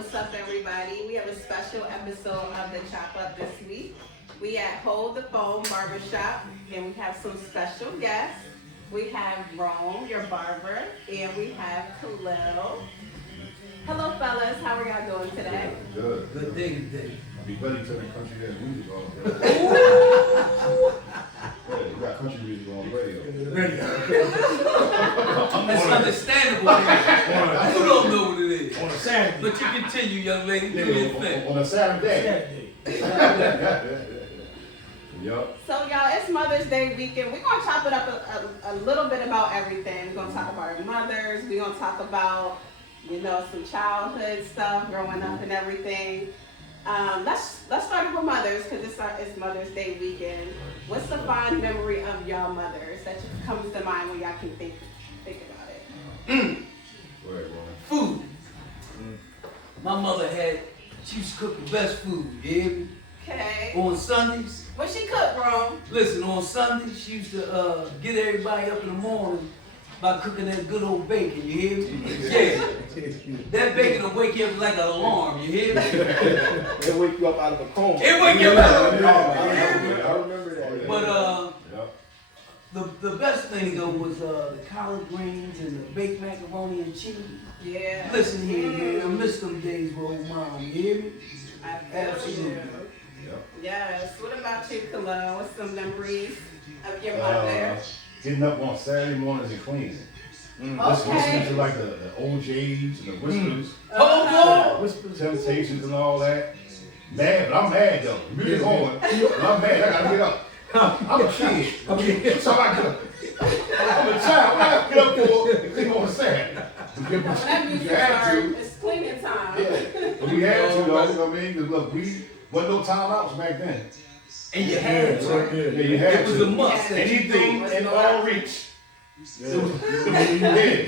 What's up, everybody? We have a special episode of the Chop Up this week. We at Hold The Phone Barbershop, and we have some special guests. We have Rome, your barber, and we have Khalil. Hello, fellas. How are y'all doing today? Good. Good day today. I'll be ready to the country music on. Yeah, you got country music on the radio. That's understandable. You don't know what it is. On a Saturday. But you continue, young lady. Do your thing. On a Saturday. Yup. So, y'all, it's Mother's Day weekend. We're going to chop it up a little bit about everything. We're going to talk about our mothers. We're going to talk about, some childhood stuff, growing up and everything. Let's start with mothers because it's Mother's Day weekend. What's the fond memory of y'all mothers that comes to mind when y'all can think about it? Go ahead, Ron. Food. My mother she used to cook the best food, you hear me? Okay. On Sundays. What she cook, Rome? Listen, on Sundays, she used to get everybody up in the morning by cooking that good old bacon, you hear me? Yeah. That bacon will wake you up like an alarm, you hear me? It wake you up out of a coma. It wake you up out of a coma, I you hear me? remember that. But Yup. the best thing though was the collard greens and the baked macaroni and cheese. Yeah. Listen here, man. I miss them days with old mom. You hear me? I feel Absolutely. you. Yup. Yes. What about you, Khalil? What's some memories of your mother? Getting up on Saturday mornings and cleaning. Listening to like the OJs and the Whispers, Temptations and all that. Mad, but I'm mad though. Really going. But I'm mad. I gotta get up. I'm a kid. So I do. I'm a child. What I get up for and clean on Saturday. When that music starts, it's cleaning time. Yeah. But we had to though, you know what I mean? Because look, we wasn't no timeouts back then. And you had to. Yeah, you had It was to. a must. Anything in all reach. It was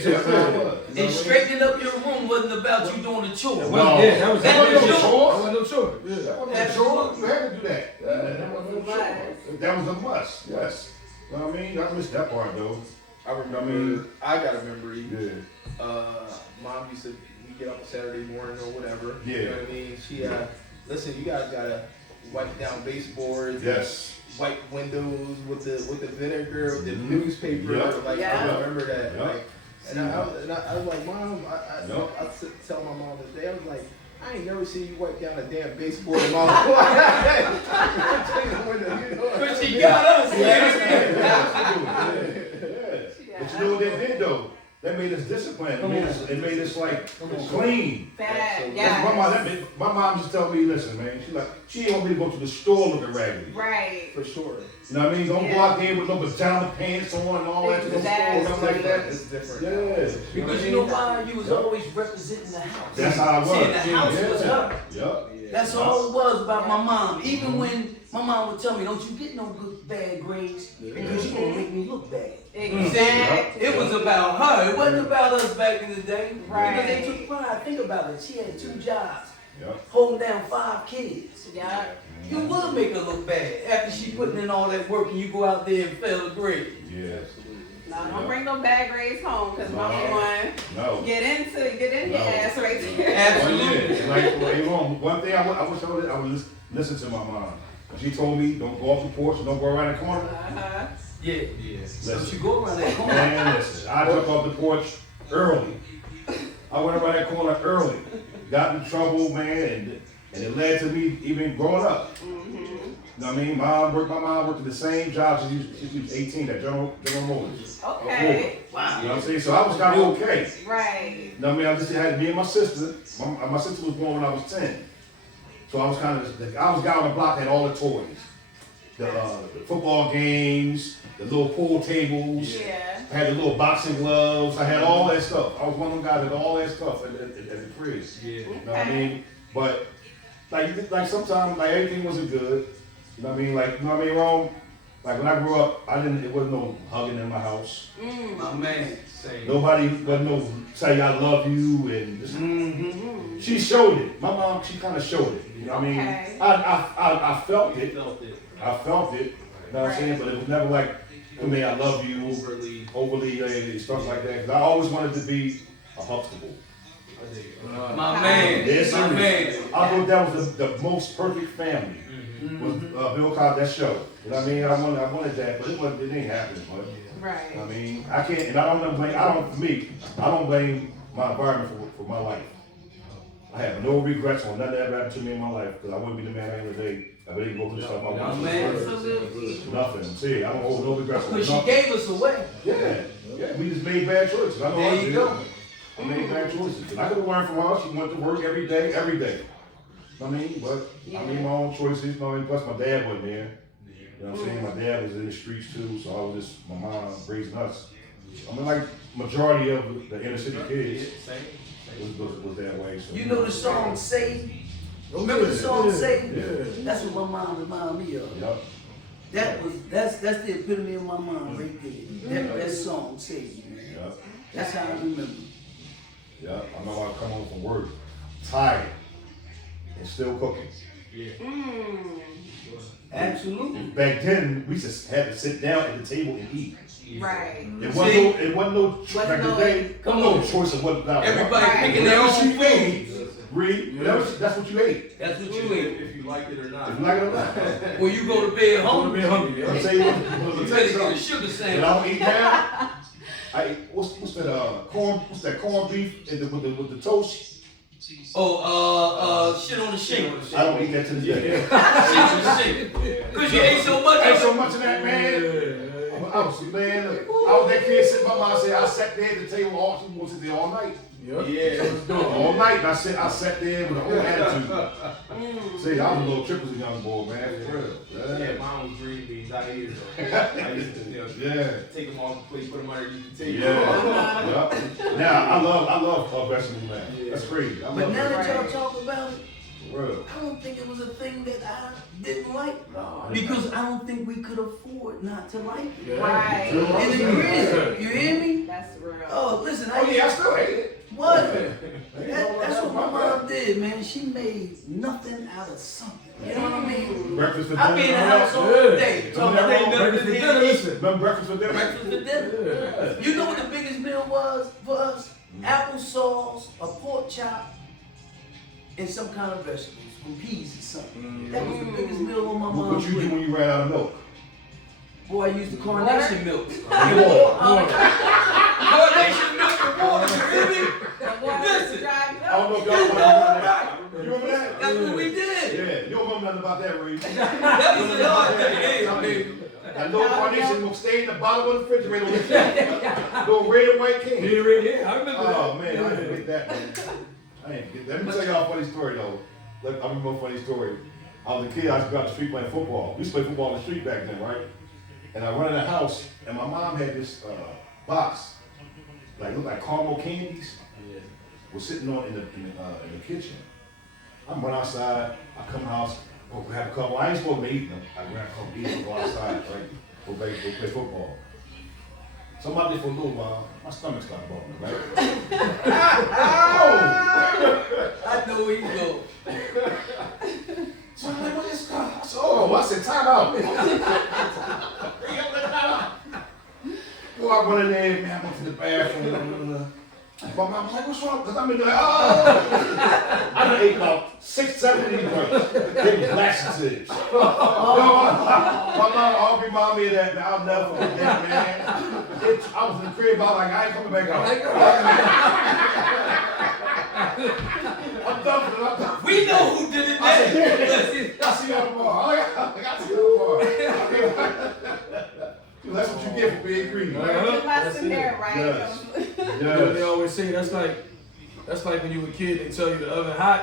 just how it was. And straightening up your room wasn't about you doing the chores. No. That was That no wasn't no chore. chore. That wasn't no chore. That wasn't a chore. You had to do that. That wasn't no chore. Must. That was a must. Yes. You know what I mean? I missed that part though. I remember. I got a memory. Yeah. Mom used to we get up on Saturday morning or whatever. Yeah. You know what I mean? She listen. You guys gotta wipe down baseboards. Yes. Wipe windows with the vinegar, with the newspaper. Yep. Like Yeah. I remember that. Yep. Like, and I was like, Mom. I tell my mom this day. I was like, I ain't never seen you wipe down a damn baseboard in my life. But she got us. Yes. Yeah. But you know what they did though? That made us disciplined. It made us like clean. Bad. That's Yeah. my mom just told me, listen, man. She ain't want me to go to the store looking raggedy. Right. For sure. You know what I mean? Don't go out there with no pajama pants on and all that to the store, Exactly. something like that. It's different. Yeah. Because you know why? You was always representing the house. That's how it was. See, the house was her. Yup. That's all it was about my mom. Even when my mom would tell me, don't you get no good bad grades because you gonna make me look bad. Exactly. It was about her. It wasn't about us back in the day. Right. Because they took pride. Think about it. She had 2 jobs, Yup. holding down 5 kids. Yeah. You would make her look bad after she putting in all that work and you go out there and fail the grade. Yes. No, don't bring no bad grades home because mama one No. get in your ass right there. Absolutely. Like, one thing I would listen to my mom. When she told me, don't go off the porch and don't go around the corner. Uh-huh. Yeah. So Listen. you go around that corner. Man, listen, I took off the porch early. I went around that corner early. Got in trouble, man, and it led to me even growing up. Mm-hmm. You know what I mean? My mom worked at the same job since she was 18 at General Motors. Okay. Wow. You know what I'm saying? So I was kind of okay. Right. You know what I mean? I just had me and my sister. My sister was born when I was 10. So I was kind of, I was guy on the block that had all the toys. The football games, the little pool tables. Yeah. I had the little boxing gloves. I had all that stuff. I was one of them guys that had all that stuff at the crib. Yeah. You know what I mean? But like sometimes like everything wasn't good. You know what I mean? Like, you know what I mean, Rome? Like when I grew up, it wasn't no hugging in my house. My man. Say. Nobody wasn't no say I love you and just, she showed it. My mom, she kind of showed it. You know what I mean? Okay. I felt it. Felt it. I felt it. You know what I'm saying? But it was never like, I mean, I love you overly stuff like that. Because I always wanted to be a Huxtable. My man, Yes, my sir. man. I thought that was the most perfect family. Was Bill Cosby, that show. You know what I mean? I wanted that, but it ain't happening, but Right. I mean, I can't, and I don't blame my environment for my life. I have no regrets on nothing that ever happened to me in my life, because I wouldn't be the man I am today. I didn't go through the stuff I My went man. through. Absolutely. Nothing. See, I don't hold no regrets on But she nothing. gave us away. Yeah, we just made bad choices. I know There I you did. go. I made bad choices. I could have learned from her. She went to work every day. You know what I mean? But I made my own choices. You know what I mean? Plus my dad wasn't there. You know what I'm saying? My dad was in the streets too, so I was just, my mom raising us. I mean, like, majority of the inner city kids was that way. So, You know the song Save? Remember the song Save? Yeah. That's what my mom reminded me of. Yep. That's the epitome of my mom right there. That song Save, man. Yep. That's how I remember. Yep. I know I come home from work, tired, and still cooking. Absolutely. Back then, we just had to sit down at the table and eat. Right. It wasn't no back in the day. Come no on. choice of what. Everybody Right. picking their Whatever own she food. made, read. That's what you ate. That's what you ate. If you like it or not. If you like it or not. When you go to bed hungry, I'm saying, you better get a sugar and I sandwich. don't eat now. I eat what's that corn? What's that corned beef with the toast? Shit on the shingle. I don't eat that to this day. Shit on the shingle. Cause you ate so much I ate of so it. much of that, man. I was that kid sitting by myself. I sat there at the table all she was there all night. All night. And I sat there with a whole attitude. See, I was a little trip as a young boy, man. For real. Yeah, mine was green beans. I ate it. I used to, take them off the plate, put them underneath the table. Yeah. Now I love vegetables, man. That's crazy. I love But now that. that y'all talk about it, For real. I don't think it was a thing that I didn't like. No, I didn't Because I don't think we could afford not to like it. Right. And agree. You hear me? That's real. Oh, listen, Oh yeah, I still hate it. What? That's what my mom did, man. She made nothing out of something. You know what I mean? Breakfast for I be in the dinner. house all day. Talking about ain't nothing Breakfast for to dinner. eat. Listen, remember breakfast for dinner? Breakfast for dinner. You know what the biggest meal was for us? Applesauce, a pork chop, and some kind of vegetables, some peas or something. That was the biggest meal on my What mom's you do plate. when you ran out of milk? Boy, I used the carnation milk. Water. Carnation milk and water, you hear me? Listen. I don't know if y'all remember that. You remember that? That's what we did. Yeah, you don't remember nothing about that, Reed. That was the hard thing, baby. That little carnation will stay in the bottom of the refrigerator with that little red and white king. I remember Oh man, I didn't forget that, man. I didn't forget that. Let me tell y'all a funny story though. I remember a funny story. I was a kid, I used to go out the street playing football. We used to play football in the street back then, right? And I run in the house, and my mom had this box, like looked like caramel candies, was sitting on in the kitchen. I'm run outside, I come in the house, go grab a couple. I ain't supposed to be eating them. I grab a couple, eat them, go outside, right? Go play football. So I'm out there for a little while. My stomach started bubbling, right? I know where you go. So I'm like, what is God? I said, oh, I said, time out. Boy, I run in there, man, I went to the bathroom. My mom's like, what's wrong? Because I'm in there, oh! I done ate about 6, 7 of these burgers. They was laxatives. My mom always remind me of that, man. I'll never forget that, man. I was in the crib, I was like, I ain't coming back out. I'm done for it, I'm done. We know who did it next. I see y'all tomorrow. I see y'all tomorrow. That's what you get for being greedy. Learn your lesson there, right? Yes. You know what they always say, that's like when you were a kid, they tell you the oven hot.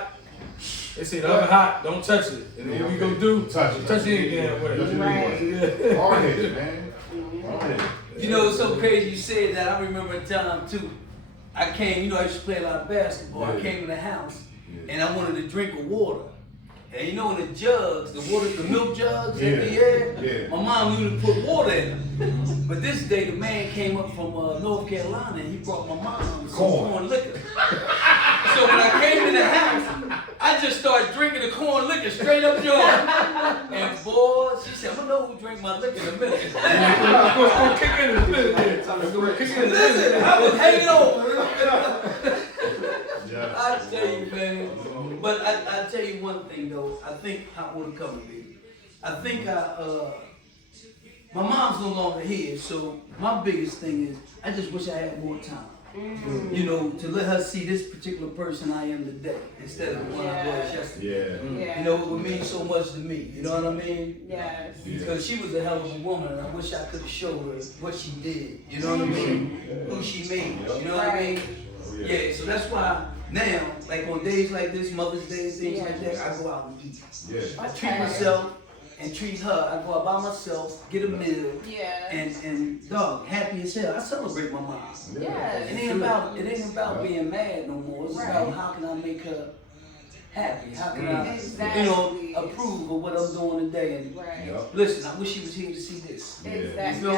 They say the oven hot, don't touch it. And then we go do, touch it again. Right. Hard-headed, man. Hard-headed. You know, it's so crazy you said that. I remember a time too. I came, I used to play a lot of basketball. I came in the house and I wanted a drink of water. And you know in the jugs, the milk jugs in the air, my mom knew to put water in them. But this day the man came up from North Carolina and he brought my mom some corn liquor. So when I came in the house, I just started drinking the corn liquor straight up jug. And boy, she said, I'm gonna know who drank my liquor in a minute. Listen, I was hanging over. tell you one thing though. I think I want to cover baby. I think my mom's no longer here, so my biggest thing is I just wish I had more time. You know, to let her see this particular person I am today instead of the one I was yesterday. Yeah. You know, it would mean so much to me. You know what I mean? Yes. Because she was a hell of a woman, and I wish I could have showed her what she did. You know what I mean? Who she made. You know what I mean? Yeah. So that's why now, like on days like this, Mother's Day, things like that, I go out and eat. Yeah. I treat myself and treat her. I go out by myself, get a meal, and dog, happy as hell. I celebrate my mom. Yes. It ain't about being mad no more. It's about how can I make her happy? How can I, you know, approve of what I'm doing today? And listen, I wish she was here to see this. Exactly.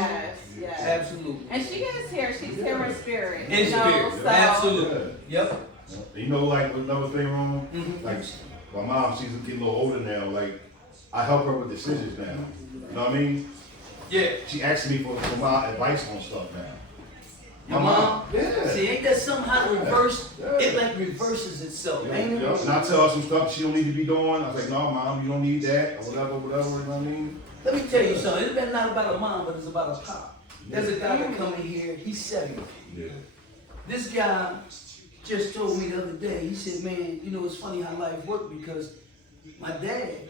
Yes. Absolutely. And she is here. She's here in spirit. In spirit. So. Absolutely. Yep. You know, like another thing, Rome, like my mom, she's getting a little older now. Like I help her with decisions now. You know what I mean? Yeah. She asks me for my advice on stuff now. Your mom? Yeah. See, ain't that somehow reverse? It like reverses itself, ain't it? And I tell her some stuff she don't need to be doing. I was like, no, mom, you don't need that, or whatever, you know what I mean? Let me tell you something. It's not about a mom, but it's about a pop. There's a guy that come in here, he's 70. Yeah. This guy just told me the other day, he said, man, you know, it's funny how life works because my dad,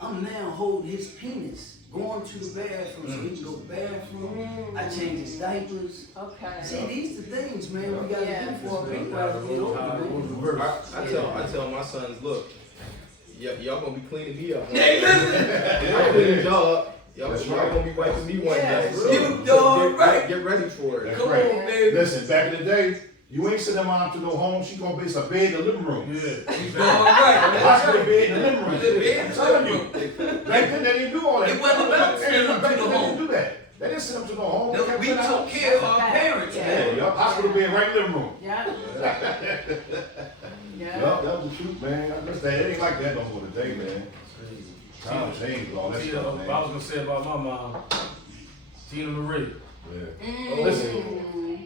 I'm now holding his penis, going to the bathroom so he can go to the bathroom. I change his diapers. Okay. See, these the things, man, we got to do for our people as we get older, man. I tell my sons, look, y'all gonna be cleaning me up. Hey, listen. I clean y'all up. Y'all gonna be wiping me one day. You darn right. Get ready for it. That's Come right. on, baby. Listen, back in the day, you ain't sending mom to no home. She gonna base a bed in the living room. You darn right. Hospital bed in the living room. I'm telling you. Back then they didn't do all that. It wasn't about sending them to the They home. didn't do that. They didn't send them to no home. No, we took care of our parents, man. Yup, hospital bed right in the living room. Yup, that was the truth, man. I guess that it ain't like that no more today, man. Time changed with all that stuff, man. I was gonna say about my mom, Tina Marie. Yeah. Listen,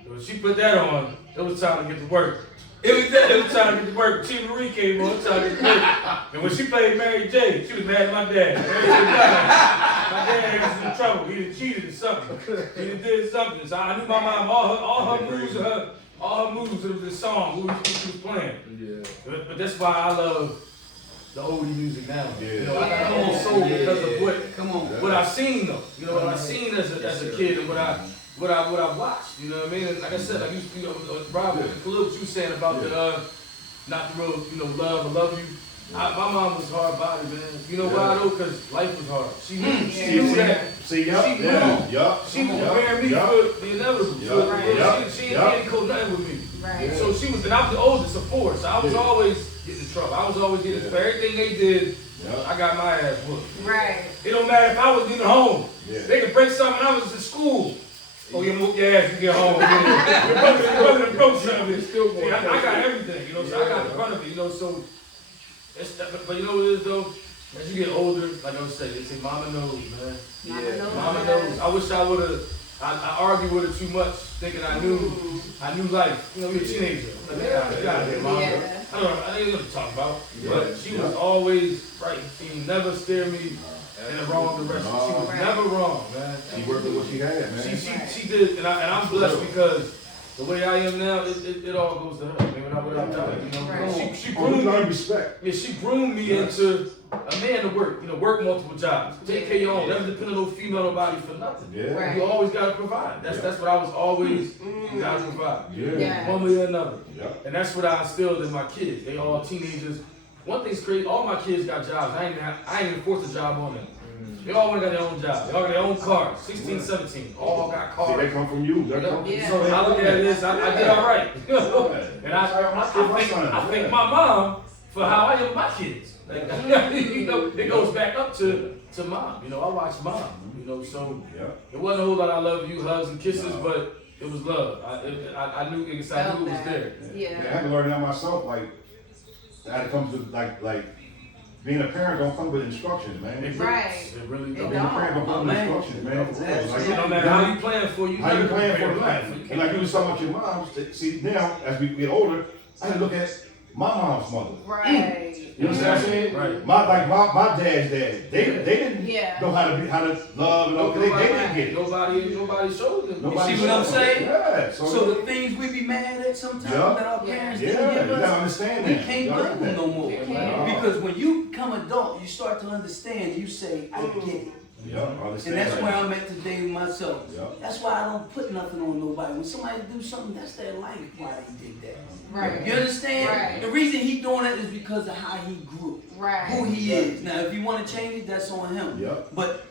when she put that on, it was time to get to work. It was time to get to work. Tina Marie came on, it was time to get to work. And when she played Mary J, she was mad at my dad. My dad was in trouble. He done cheated or something. He done did something. So I knew my mom, all her moves of this song, what she was playing. Yeah. But that's why I love the oldie music now. Yeah. You know, I got a whole soul because of what I seen though. You know, what I seen as a kid and what I watched. You know what I mean? And like I said, like you know, Rome and Khalil, what you saying about the not the real, you know, love, I love you. My mom was hard body, man. You know why though? Because life was hard. She knew that. See, yup. She was preparing me for the inevitable. She didn't go nothing with me. Right. So she was, and I was the oldest of four, so I was always getting in trouble. I was always getting for everything they did. I got my ass whooped. Right. It don't matter if I was in the home. Yeah. They could break something when I was in school. Oh, you whoop your ass, you get home. Your brother broke something. See, I got everything, you know, so I got in front of it, you know, so. But you know what it is though? As you get older, like I was saying, they say mama knows, man. Mama knows. I wish I would've, I argued with her too much, thinking I knew life. You know, you're a teenager. You gotta get mama. I didn't know what to talk about. But she was always right. She never steered me in the wrong direction. She was never wrong, man. She worked with what she had, man. She did, and I'm blessed because the way I am now, it all goes to her. I mean, without doubt, you know. She groomed me. Respect. Yeah, she groomed me into a man to work. You know, work multiple jobs, take care of your own. Never depend on no female nobody for nothing. Yeah. You always gotta provide. That's what I was always. You gotta provide. Yeah. One way or another. Yeah. And that's what I instilled in my kids. They all teenagers. One thing's crazy. All my kids got jobs. I ain't even forced a job on them. They all got their own job. They all got their own cars. 16, 17. All got cars. See, they come from you. They come from you. So I look at this, I did all right. And I thank my mom for how I am with my kids. Like, you know, it goes back up to mom. You know, I watch mom. You know, so it wasn't a whole lot of I love you, hugs and kisses, but it was love. I knew it was there. Yeah. I had to learn that myself. Like, I had to come to like. Being a parent don't come with instructions, man. Right. It really It don't. Being a parent don't come with instructions, man. For real. Like, No matter how you plan for you. how you plan for life. And like you was talking about your mom, see now, as we get older, I had to look at my mom's mother. Right. You know what I'm saying? Right. My dad's dad. They didn't Yeah. know how to love and all. They didn't get it. Nobody showed them. Nobody You see what I'm showed saying? Yeah. So the things we be mad at sometimes Yeah. that our parents didn't Yeah, give you gotta us, understand we that. can't You gotta blame them no understand more. You can't. Because when you become adult, you start to understand. You say, "I get it," Yeah, I understand. and that's that. where I'm at today with myself. Yeah. That's why I don't put nothing on nobody. When somebody do something, that's their life. Why they did that? Right. You understand? Right. The reason he doing that is because of how he grew, Right. who he is. Now, if you want to change it, that's on him. Yeah. But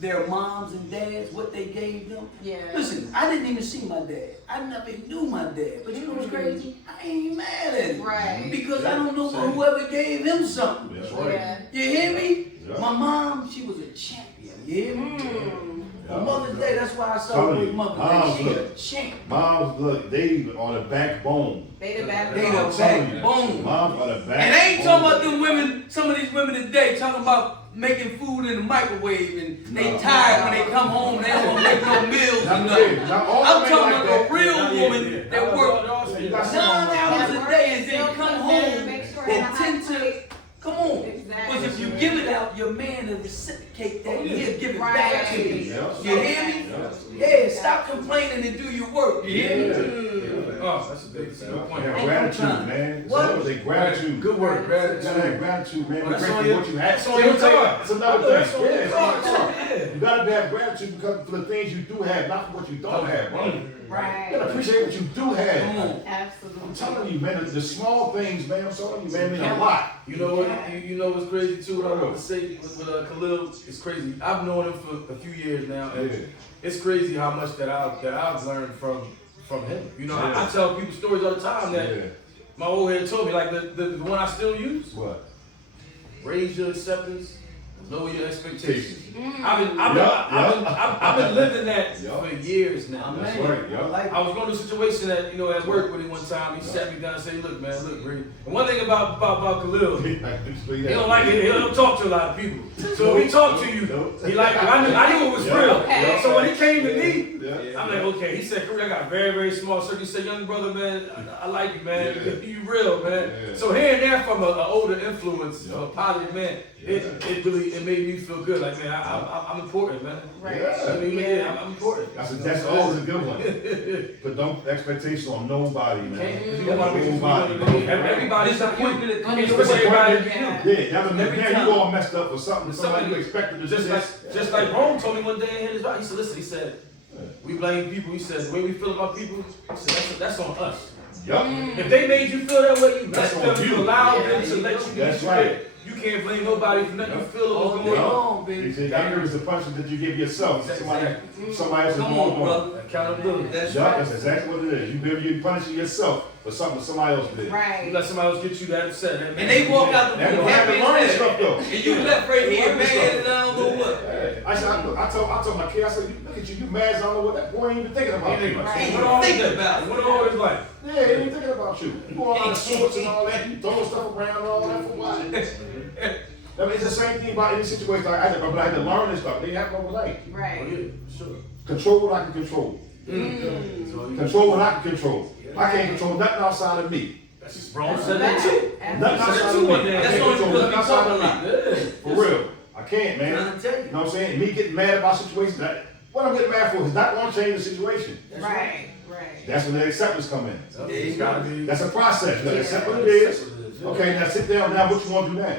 their moms and dads, what they gave them. Yeah. Listen, I didn't even see my dad. I never knew my dad. But you know what's crazy? I ain't even mad at him. Right. Because I don't know whoever gave him something. That's right. Yeah. You hear me? Yeah. My mom, she was a champion. You hear me? Mm. On Mother's Day, that's why I Telling celebrate you, Mother's moms, Day. She a look. champ. Moms, look, they are the backbone. They the bad They boys. the I'm telling you. backbone. Moms are the backbone. And I ain't talking about them women, some of these women today talking about making food in the microwave and they No. tired when they come home and they don't want to make no meals Not and really. nothing. Not all I'm men talking like about that. the real woman that work You got some- 9 hours a day and Still then come cook dinner, home make sure and in the hot tend to, plate. come on. Exactly. Because if you give it out, your man will reciprocate that. He'll give it Right. back to you. Yeah. You hear me? Yeah, stop complaining and do your work. You hear me? Oh, that's a big point. Yeah, Ain't gratitude, no time. man. What? It's they gratitude. Good work, You gotta have gratitude. gratitude, man. Be That's grateful on for your- what you have. that's on your card. It's another That's thing. on your Yeah, it's on your card. card. Yeah. You gotta have gratitude because for the things you do have, not for what you don't have, bro. You Right. gotta appreciate what you do Come have. on. Absolutely. I'm telling you, man, the small things, man, I'm telling you, man, mean a lot. You know what? You know what's crazy too? What I want to say with Khalil is crazy. I've known him for a few years now, and Yeah. it's crazy how much that I've learned from him. You know, Yeah. I tell people stories all the time that Yeah. my old head told me, like the one I still use. What? Raise your acceptance, lower your expectations. Mm. I've been living that Yeah. for years now. That's Man, right, I yeah. like I was going to a situation at work with him one time. He sat me down and said, "Look, man, look, Brady." And one thing about Khalil, he don't like it. He don't talk to a lot of people. So if he talk to you, he like it. I knew it was Yeah. real. Okay. So when he came to me, Yeah. I'm like, okay. He said, "Kareem, I got a very, very small circle." He said, "Young brother, man, I like you, man. Yeah. You real, man." Yeah. So hearing that from an older influence, Yeah. a positive man, it really made me feel good. Like, man, I'm important, man. Right. Yeah. I mean, yeah, I'm important. That's always a good one. But don't expectations on nobody, man. You don't want to be everybody's Disappointment you comes can't with expect everybody to be Yeah. you. Yeah, now you all messed up for something somebody you expected to do. Just like Rome told me one day in his right, he said, "Listen," he said, "we blame people." He said, "The way we feel about people," he said, that's on us. Yup. If they made you feel that way, you That's let on them, you. you allow Yeah, them to let you be That's you. right. You can't blame nobody for nothing. You feel All what's day going on. long, He baby. said, anger is the punishment that you give yourself. Somebody else is Come wrong. on, brother. Accountability. That's Yup, right. that's exactly what it is. You're punishing yourself for something somebody else did. You Right. let somebody else get you that upset. And they walk out the And room we have to happy learn as stuff hell. though. And you left right here, Learn man, stuff. and I don't know what. I told my kid, I said, look at you, you mad, I don't know what that boy ain't even thinking about you. Ain't What all thinking his about it. What all his life? Yeah, he ain't thinking about you. You go out of sports and all that, you throwing stuff around and all that for what? I mean, it's the same thing about any situation. Like I had to learn this stuff. They happen overnight. Oh, Right. yeah, sure. Control what I can control. Control what I can control. I can't control nothing outside of me. That's just Rome said that too. Nothing outside of me. I That's can't only control because we nothing outside talking a of lot. me. For real. I can't, man. Trying to tell you. You know what I'm saying? Me getting mad about situations, what I'm getting mad for is not going to change the situation. Right. Right. That's when the acceptance come in. It's gotta be. That's a process. You gotta accept what it is. Okay, now sit down. Now, what you want to do now?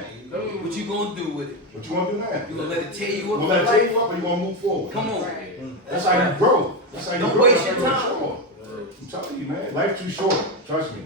What you gonna do with it? What you want to do now? You gonna let it tear you You up? want to let it take you up or you want to move forward? Come on. Right. That's how you grow. That's how you Don't grow. waste That's your how you time. grow. I'm telling you, man. Life too short. Trust me.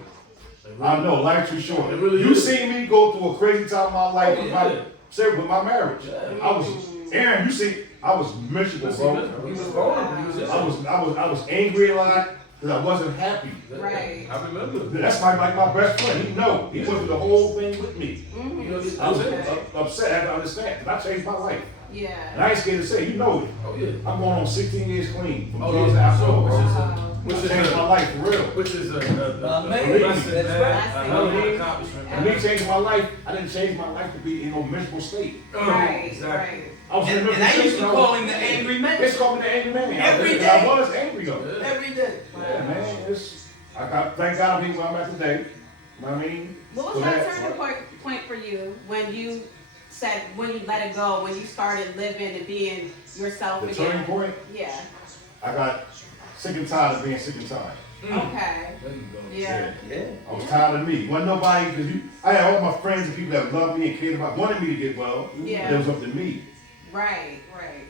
I know, life too short. It really You is. seen me go through a crazy time in my life with Yeah. with my marriage. I was, Aaron, you see, I was miserable, bro. He was vulnerable. He was I was angry a lot because I wasn't happy. Right. I remember. That's my best friend. He know. He went through the whole thing with me. You know, this I was Okay. upset. I had to understand. Because I changed my life. And Yeah. I ain't scared to say, you know it. Oh yeah. I'm going on 16 years clean. From Oh, drugs yeah, to alcohol, sure. bro. Wow. Which I is changed my life for real. Which is a Man, blessing, that's man. right. A hell of an accomplishment. And me changing my life, I didn't change my life to be in a miserable state. Right. Exactly. Right. I was in a And miserable I used state. to call him the angry man. It's called me the angry man. Every And day. I was angry though. Every day. Yeah, man. Thank God I'm here where I'm at today. You know what I mean? What was So that turning point for you when you said, when you let it go, when you started living and being yourself The again? turning point, Yeah. I got sick and tired of being sick and tired. Okay. There you go. Yeah. I was tired of me. Wasn't nobody, because I had all my friends and people that loved me and cared about, wanted me to get well. Yeah. But it was up to me. Right.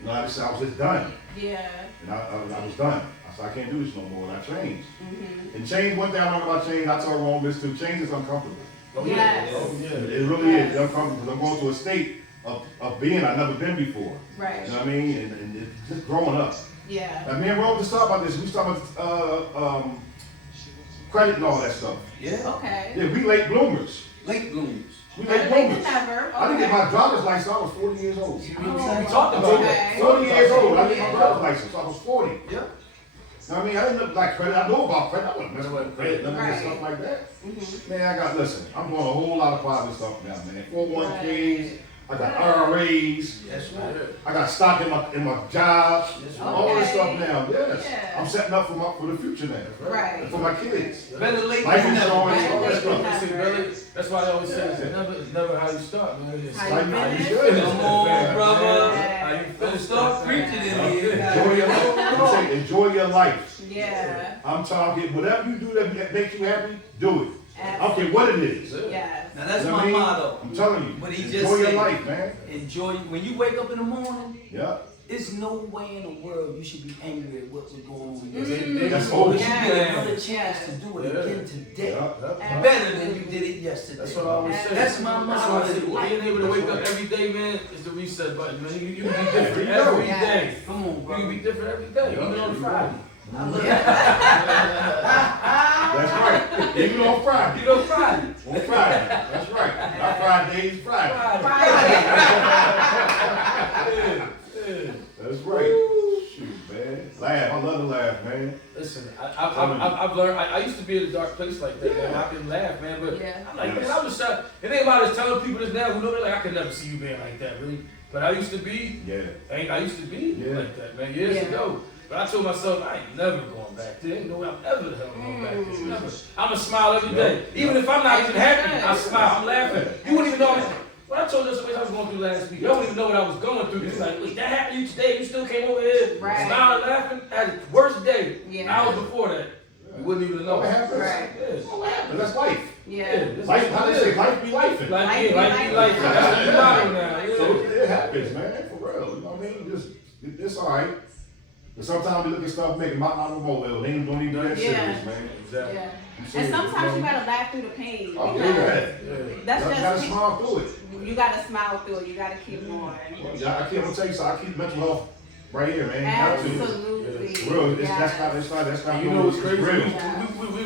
You know, I was just done. Yeah. And I was done. I said, I can't do this no more. And I changed. Mm-hmm. And change, one thing I learned about change, I told Rome this too, change is uncomfortable. Oh, Yes. yeah. Oh, yeah. It really Yes. is uncomfortable because I'm going to a state of being I've never been before. Right. You know what I mean? And it's just growing up. Yeah. Like me and Rome just talked about this. We was talking about credit and all that stuff. Yeah. Okay. Yeah, we late bloomers. Late bloomers. We Better late late than bloomers. never. I didn't get Okay. my driver's license. I was 40 years old. You Oh, know what I'm saying? We talked about that. Okay. 40 years old. I didn't get my driver's license. I was 40. Yeah. You know what I mean? I didn't look like credit. I know about credit. I wasn't messing with credit, none of Right. that stuff like that. Mm-hmm. Man, listen, I'm doing a whole lot of positive stuff now, man. 401ks, Right. I got IRAs, That's right. I got stock in my job, That's all this Okay. stuff now. Yes, Yeah. I'm setting up for the future now, Right. and for my kids. Better late Life than never. insurance, Better all that late than stuff. never. See, brother, that's why they always say Yeah. it's never how you start, man. It's How Like you you finish? should. Come on, brother. How you Don't finish start that, preaching man. in here. Enjoy your life. Enjoy your life. Yeah. I'm talking, whatever you do that makes you happy, do it. I don't care what it is. Yes. Now that's You know what my I mean? motto. I'm telling you, What he just enjoy your said. life, man. Enjoy. When you wake up in the morning, Yeah. there's no way in the world you should be angry at what's going on. That's You old. should get Yes. another chance to do it Yeah. again today. Yeah. Better than you did it yesterday. That's what I always say. That's my That's why I motto. say, being able to wake up every day, man, is the reset button, man. You can be different Yeah. every Yes. day. Come on, You bro. can be different every day, even on Friday. That's right. Even on Friday. You know, Friday. On Friday. That's right. Not Fridays, Friday. Yeah. That's right. Shoot, man. Laugh. I love to laugh, man. Listen, I've learned. I used to be in a dark place like that, man. I can laugh, man, but Yeah. I'm like, man, I'm just trying. It ain't about us telling people this now who know they're like, I could never see you being like that, really. But I used to be. Yeah. I used to be Yeah. like that, man, years Yeah. ago. But I told myself, I ain't never going back there. Ain't no way I'm ever the hell going back there. Never. I'm going to smile every day. Even if I'm not even happy, I smile. I'm laughing. You wouldn't even know. When I told you what I was going through last week, you don't even know what I was going through. It's like, wait, that happened to you today? You still came over here, Right. smiling, laughing? I had the worst day. Yeah. Hours before that. You wouldn't even know. What happens? Right. Yeah. What happens? That's life. Yeah. That's Life, what how it they say, is. life be life. Life be life. That's the new motto now. So Yeah. it happens, man, for real. You know what I mean? It's all right. But sometimes we look at stuff making mountain out of a molehill. They don't even do that Yeah. serious, man. Exactly. Yeah. You And serious, sometimes you know? gotta laugh through the pain. Oh, Because yeah. that's You gotta just smile through it. you gotta smile through it. You gotta keep going. I can't tell you so. I keep mental health right here, man. Got to. Absolutely. Real. Yes. That's not. You know what's crazy? Real.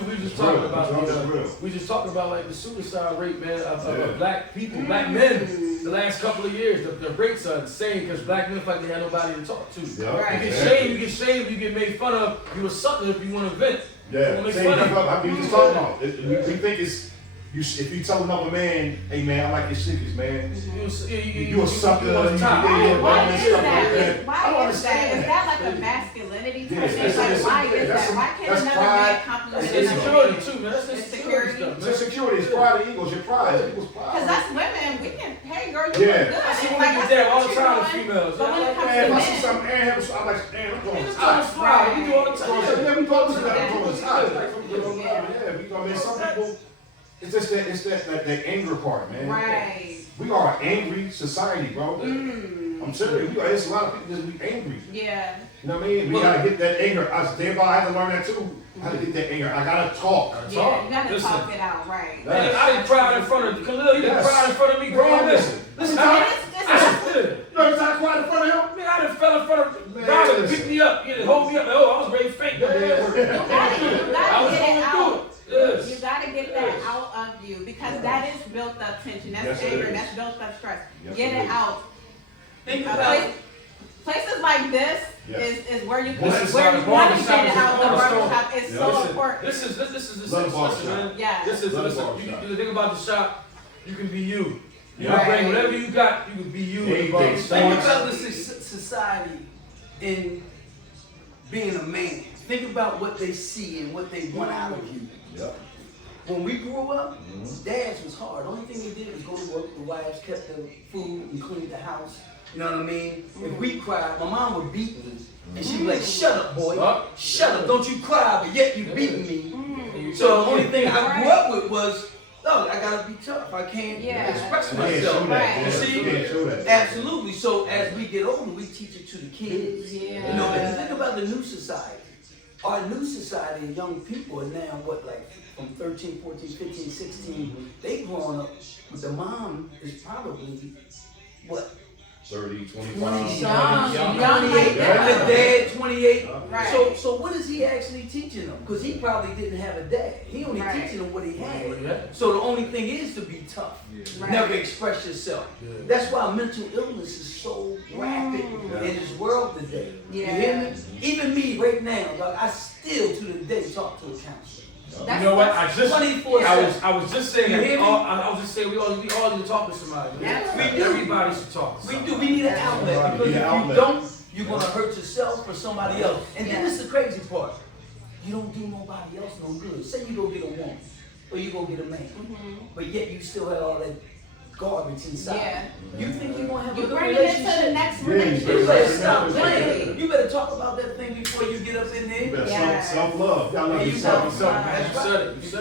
We just It's talking real. about It's real. we just talking about like the suicide rate, man, of Yeah. black people, black men. The last couple of years, the rates are insane because black men feel like they have nobody to talk to. Yeah. Right. You get shamed, you get made fun of. You a sucker if you want to vent. Yeah. Don't make Same fun thing. of I mean, just talking about. We think it's. If you tell another man, hey man, I like your shit, man. You a sucker. You on top. Why Yeah. is Stuff like that? that. I Why don't is that? understand Is that. that like a masculinity type Yes, thing? it's- Like, it's- why is that's that? Why can't that's another pride. man compliment It's another insecurity man? too, man. That's It's insecurity security. stuff, It's man. insecurity. It's pride of egos. Your pride. People's Because pride. us women, we can, hey girl, you Yeah. look good. I see Like, women I get that see all what the you're time with doing. females. But when it comes Man, if I to see men, something, man, I'm like, damn, I'm going It's hot. almost Friday. We do all the So, time. yeah, we talk about that. Yeah. I'm going hot. Yeah, I mean, some people, it's just that anger part, man. right. We are an angry society, bro. I'm serious. It's a lot of people that be angry. Yeah. You know what I mean? We gotta get that anger. I had to learn that too. How to get that anger. I gotta talk. Yeah, you gotta Listen. talk it out, right. Man, I didn't cry in front of Khalil. You didn't Yes. cry in front of me growing up. Listen, Listen, how- I It's- You know every time I cried in front of him? Man, I done fell in front of Man, Robin, listen. pick me up, hold me up. Oh, I was ready to faint. Yeah. You gotta I was get it going out. through it. You Yes. gotta get that out of you because that is built up tension. That's Yes, it anger. is. That's built up stress. Yes, Get it it is. out. Think Uh, about place- Places like this Yeah. is where you This is where how you the want to barbershop get it is out. The a cornerstone. barbershop is Yeah. so Listen, important. this is Love listen, barbershop. man. Yes. This is Love listen. barbershop. The thing about the shop, you can be you. You Yeah. can bring whatever you got. You can be you. in the Anything. barbershop. Think about the society in being a man. Think about what they see and what they want out of you. Yep. when we grew up, dads was hard. The only thing we did was go to work. The wives kept the food and cleaned the house. You know what I mean? If we cried, my mom would beat me. And she'd be like, shut up, boy. Shut up. Don't you cry, but yet you beating me. So the only thing I grew up with was, no, I gotta be tough. I can't express myself. You see? Absolutely. So as we get older, we teach it to the kids. You know, and think about the new society. Our new society and young people are now, like from 13, 14, 15, 16, they growing up, but the mom is probably, 30, 25. 28, the dad 28. Right. So what is he actually teaching them? Because he probably didn't have a dad. He only teaching them what he had. So the only thing is to be tough. Never express yourself. That's why mental illness is so rapid in this world today. You hear me? Even me right now, dog, I still to this day talk to a counselor. You know what? I was just saying that. I was just saying we all need to talk to somebody. Everybody should talk to somebody. We need an outlet, because if you don't, you're gonna hurt yourself or somebody else. And then it's the crazy part. You don't do nobody else no good. Say you go get a woman or you go get a man, but yet you still have all that garbage inside. You think you're gonna have a good relationship? It to the next relationship. You better stop playing. You better talk about that thing before you get up in there. You better self-love. Y'all love yourself. You said it. You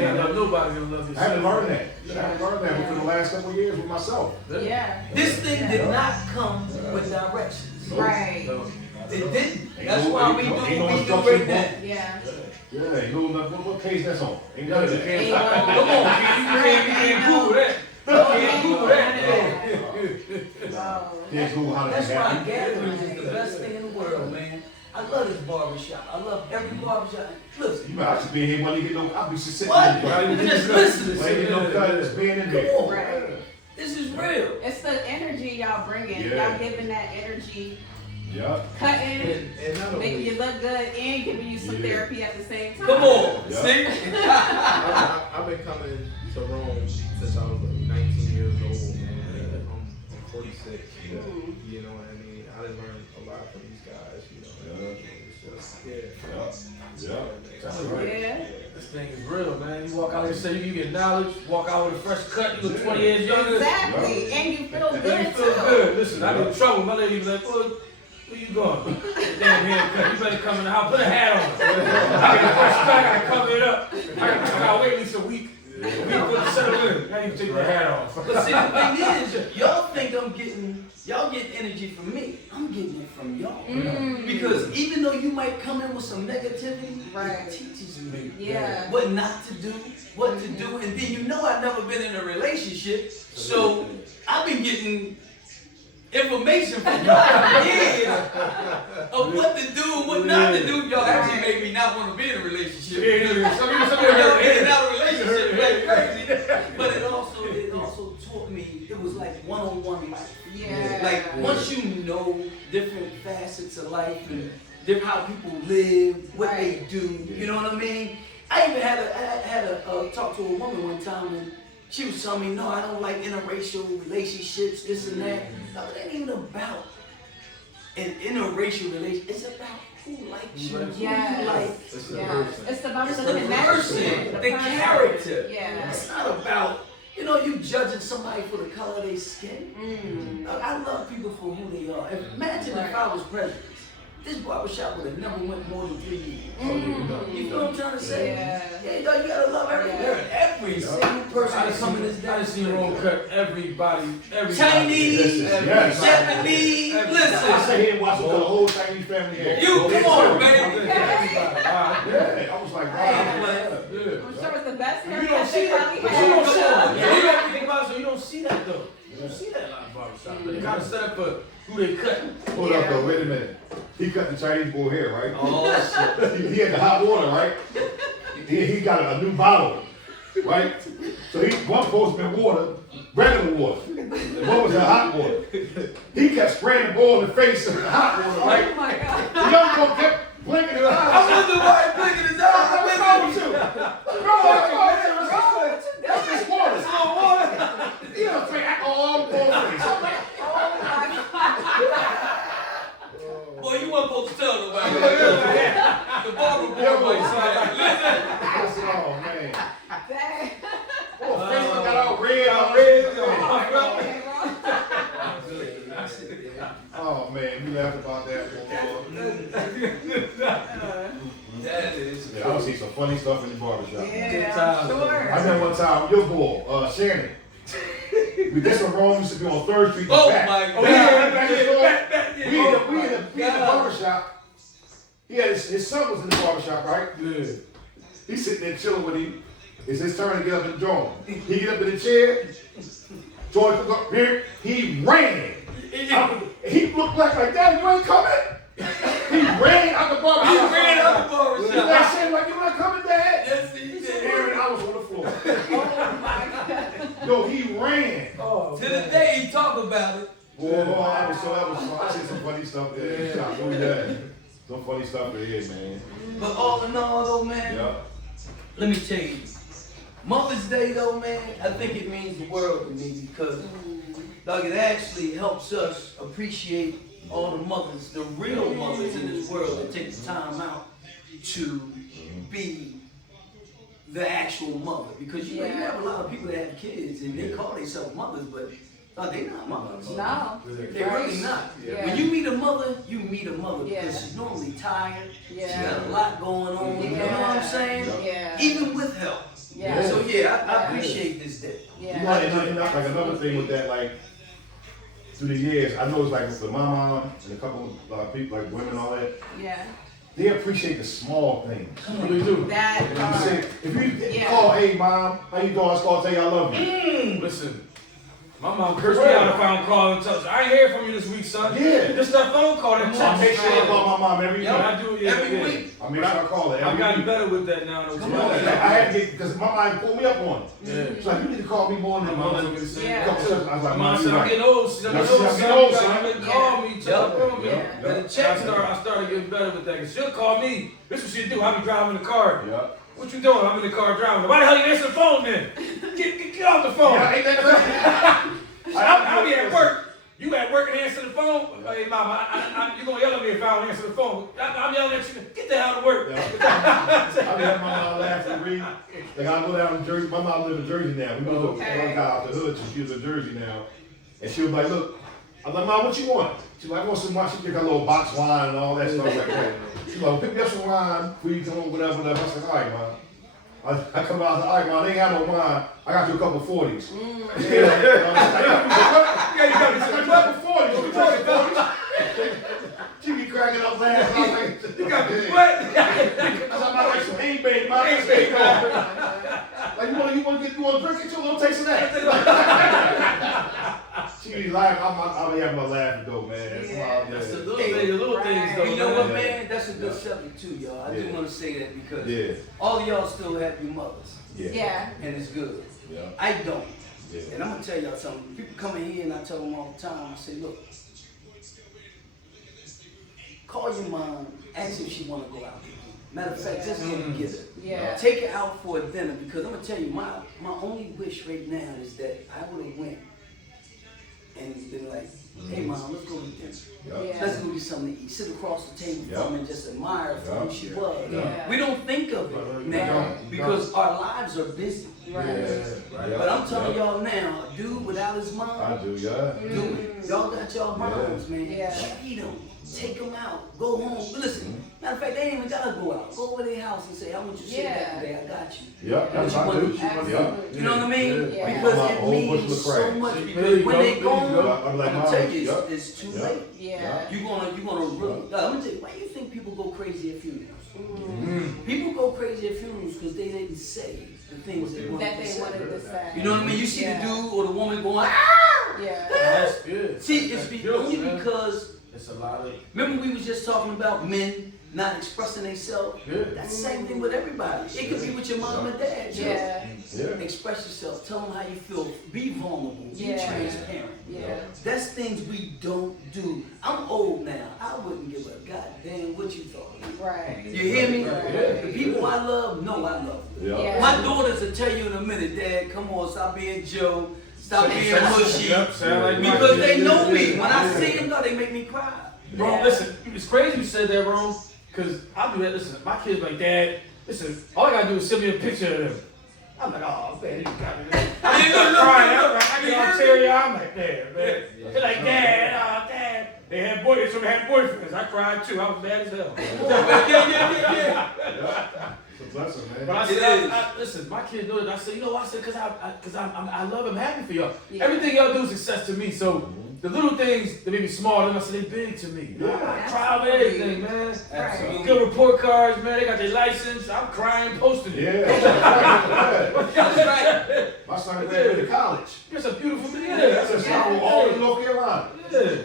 can't love nobody who loves yourself. I had to learn that. I had to learn that within the last couple of years with myself. This thing did not come with directions. Right. It didn't. That's why we do what we do right now. Yeah, you know what page that's on? Ain't none of that. Come on, you can't Google that. Can't Google that. That's why gatherings is the best thing in the world, man. I love this barbershop. I love every barbershop. Listen. I should be here when you get no. I'll be just sitting there. Just listen. Just being in there. Come on. This is real. It's the energy y'all bringing. Y'all giving that energy. Cutting, making you look good, and giving you some therapy at the same time. Come on, see? I've been coming to Rome since I was like 19 years old, man. I'm 46. You know what I mean? I done learned a lot from these guys. You know, it's just This thing is real, man. You walk out here and say you get knowledge. Walk out with a fresh cut. You look 20 years younger. Exactly, and you feel good. And you feel good. Listen, I get in trouble. My lady be like, where you going? Damn haircut. You better come in the house. Put a hat on. I get a fresh cut. I gotta cover it up. I gotta wait at least a week. We put the settle in. Now you take your hat off. But see, the thing is, y'all think y'all get energy from me. I'm getting it from y'all. Because even though you might come in with some negativity, it teaches me what not to do, what to do. And then you know I've never been in a relationship, so I've been getting information from y'all years of what to do and what not to do. Y'all actually made me not want to be in a relationship. Some of y'all getting out of a relationship like crazy. But it also taught me, it was like one-on-one life. Like once you know different facets of life and different how people live, what they do, you know what I mean? I even had a talk to a woman one time, and she was telling me, no, I don't like interracial relationships, this and that. No, it ain't even about an interracial relationship. It's about who likes you, who you like. It's about the person, the character. It's not about, you judging somebody for the color of their skin. I love people for who they are. Imagine if I was president. This barbershop would have never went more than 3 years. You feel what I'm trying to say? You gotta love every single person that come in this day. I just seen Rome cut everybody. Chinese, Japanese. Listen. I sit here and watch the whole Chinese family here. You come on, baby. I was like, I'm sure it's the best haircut. You don't see that. You don't see that though. You don't see that a lot of barbershops. They kind of set up for who they cut. Hold up though, wait a minute. He cut the Chinese boy hair, right? Oh shit. He had the hot water, right? He got a new bottle, right? So one supposed to be water, regular water. And one was the hot water. He kept spraying the boy in the face with the hot water, right? Oh my God. The young boy kept blinking his eyes. I wonder why he blinking his eyes. What's wrong with you? That's just water. It's all water. He don't spray alcohol all over his face. I'm like, boy, you weren't supposed to tell nobody. The barber boy might say, listen. oh man. barbershop. Yeah, sure. I remember one time, your boy, Shannon. This one Rome used to be on 3rd Street. Oh back. my Oh, God. yeah, we in the barbershop. He had his son was in the barbershop, right? Yeah. He's sitting there chilling with him. It's his turn to get up and join. He get up in the chair. George looked up here. He ran. He looked like Dad, you ain't coming? He ran out the barbershop. He ran out the barbershop. That shit like, you not coming, Dad? Yes, he did. Aaron, I was on the floor. Oh my God. Yo, he ran. Oh, To the day he talk about it. Boy, that was fun. I said some funny stuff there. Yeah. Some funny stuff there, man. But all in all though, man, Yeah. let me tell you, Mother's Day though, man, I think it means the world to me because, dog, it actually helps us appreciate all the mothers, the real mothers in this world that take the time out to be the actual mother. Because you know, you have a lot of people that have kids and they call themselves mothers, but they're not mothers. No. They're really not. Yeah. When you meet a mother, you meet a mother Yeah. because she's normally tired. Yeah. She got a lot going on. You know what I'm saying? Yeah. Even with help. Yeah. So yeah, I appreciate this day. Yeah. You know, and like another thing with that, like through the years, I know it's like with my mom and a couple of people, like women and all that, Yeah. they appreciate the small things. They do. That You part. say, if you Yeah. call, hey mom, how you doing? I just call, tell you I love you. Listen, my mom cursed me out if I don't call and tell her, I ain't hear from you this week, son. Yeah. Just that phone call, that So I make text. sure I call my mom every week. Yeah, I do, yeah, Every yeah. week. I make sure I call her I've every gotten week. better with that now. Though. Come on, I had to get, because my mom pulled me up on it. Yeah. She's like, you need to call me more My than mom more told than me the same. Yeah. a couple times. I was like, My mom mom, said, you're I'm right. getting old. She said, I'm Yeah, getting old, she's son. getting old, You son. gotta call me. Tell me. Yeah. But the check I started getting better with that. Cause she'll call me. This is what she'll do. I'll be driving the car. Yeah. What you doing? I'm in the car driving. Why the hell you answer the phone then? Get off the phone. Yeah, ain't that right? I'll be at work. You at work and answer the phone? Hey, mama, you gonna yell at me if I don't answer the phone. I'm yelling at you. Get the hell to work. I had my mom laugh and read. Like I go down to Jersey. My mom lives in Jersey now. We go to one guy out the hood. She lives in Jersey now, and she was like, "Look," I'm like, "Mom, what you want?" She's like, "I want some wine." She pick a little box wine and all that stuff like that. She's like, "Pick me up some wine, please, come on, whatever." I was like, "All right, Mom." I come out, I was like, "All right, Mom, they ain't got no wine. I got you a couple 40s." Yeah, you got me a couple 40s. What you talking about? She be cracking up laughing. I was like, You got me what? I was like, some ain't baby, Mom. Ain't baby. Like, you want to drink it too? A little taste of that. She be laughing. I'll be having my laughing though, man. Yeah. That's the little Hey, things, the little things though. You know what, Yeah. man? That's a good subject too, y'all. I do Yeah. want to say that because Yeah. all of y'all still have your mothers, Yeah. and it's good. Yeah. I don't. Yeah. And I'm gonna tell y'all something. People come in here and I tell them all the time. I say, look, call your mom, ask if she wanna go out with you. Matter of fact, just go get her. Yeah. Take her out for a dinner because I'm gonna tell you, my only wish right now is that I would have went and been like, hey mom, let's go to dinner. Yeah. Let's go get something to eat. Sit across the table Yeah. from her and just admire her for who she was. Yeah. We don't think of it now don't. because our lives are busy. Right. But I'm telling y'all now, a dude without his mom, I do, yeah. do it. Y'all got y'all moms, man. Yeah. Treat them. Take them out. Go home. But listen, matter of fact, they ain't even gotta go out. Go over their house and say, I want you to sit back today. I got you. Yeah, that's what I do. Yeah. Absolutely. You know what I mean? Yeah. Because My it whole bushel means of so crack. much. There Because you when go, they there go, you go. I'm like, I'm Mom, gonna tell you, yeah. it's too Yeah. late. Yeah. You're gonna really. I'm gonna tell you, why do you think people go crazy at funerals? People go crazy at funerals because they didn't say the things they wanted That to they say. wanted to say. You know what I mean? You see Yeah. the dude or the woman going, ah! Yeah. That's good. See, it's That's be, good, only man. because, It's a lot of. remember we was just talking about men not expressing themselves? Yeah. That's the same thing with everybody. It could be with your mom and dad. too. Yeah. Yeah. Express yourself. Tell them how you feel. Be vulnerable. Be Yeah. transparent. Yeah. That's things we don't do. I'm old now. I wouldn't give a goddamn what you thought. Right. You hear me? Right. The people I love know I love them. Yeah. Yeah. My daughters will tell you in a minute, Dad, come on, stop being Joe. Stop being Yep, mushy. sound like my Because kid. they know me. When I see them, though, they make me cry. Rome, Yeah. listen, it's crazy you said that, Rome, because I'll do that. Listen, my kids like, Dad, listen, all I gotta do is send me a picture of them. I'm like, oh, man, you got me. I'm crying. I get all teary. I'm like, damn, man. They're like, Dad, Dad. They had boyfriends. I cried too. I was mad as hell. Yeah. blessing, man. But I It said, is. listen, my kids know that. I said, you know, I said, because I love him, happy for y'all. Yeah. Everything y'all do is success to me. So the little things, they may be small, then I said, they big to me. Yeah. I cry over everything, man. Absolutely. Good report cards, man. They got their license. I'm crying, posting it. Yeah. That's right. My son graduated college. It's a beautiful thing. Yeah, that's a shop all in North Carolina. Yeah.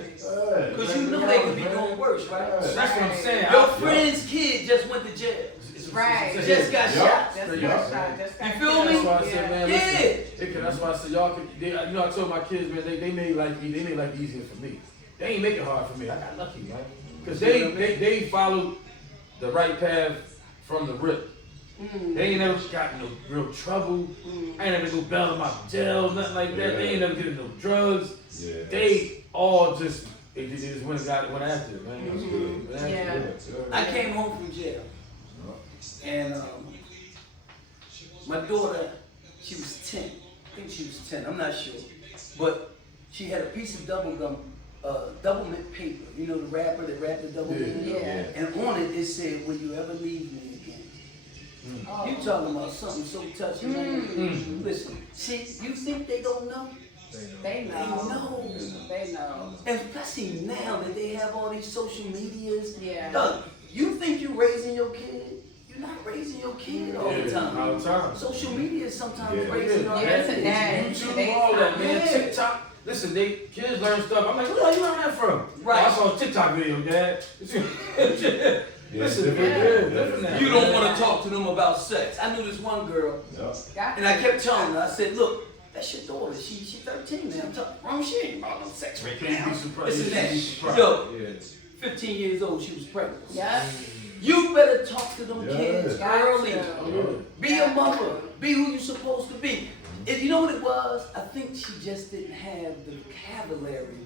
Because you know they could be doing worse, right? That's what I'm saying. Your friend's kid just went to jail. Right. Just got shot. Just got shot. Just got You feel me? That's why I said, man, listen. Yeah. That's why I said, y'all can, you know, I told my kids, man, they made life easier for me. They ain't make it hard for me. I got lucky, man. Because they followed the right path from the rip. They ain't never got in no real trouble. I ain't never go bail them out of jail, nothing like that. They ain't never get in no drugs. Yeah. They all just went after it, man. Yeah. I came home from jail. And my daughter, she was 10. I think she was 10, I'm not sure. But she had a piece of double mint paper. You know the wrapper that wrapped the double mint? Yeah. And on it said, will you ever leave me again? You talking about something so touching, man. Listen, see, you think they don't know? They know. They know. And especially now that they have all these social medias. Yeah. Look, you think you're raising your kid? You're not raising your kid all the time. All the time. Social media is sometimes Yeah. raising our Yeah, kids. today. YouTube, all that, man. Yeah. TikTok. Listen, kids learn stuff. I'm like, where you learn that from? Right. Oh, I saw a TikTok video, Dad. Listen, different now. You don't want to talk to them about sex. I knew this one girl, and I kept telling her, I said, look, that's your daughter. She's 13 now. I'm talking, Rome, she ain't about no sex right now. Listen that. Yo, 15 years old, she was pregnant. Yep. You better talk to them kids Got early. to. Be a mother. Be who you're supposed to be. And you know what it was? I think she just didn't have the vocabulary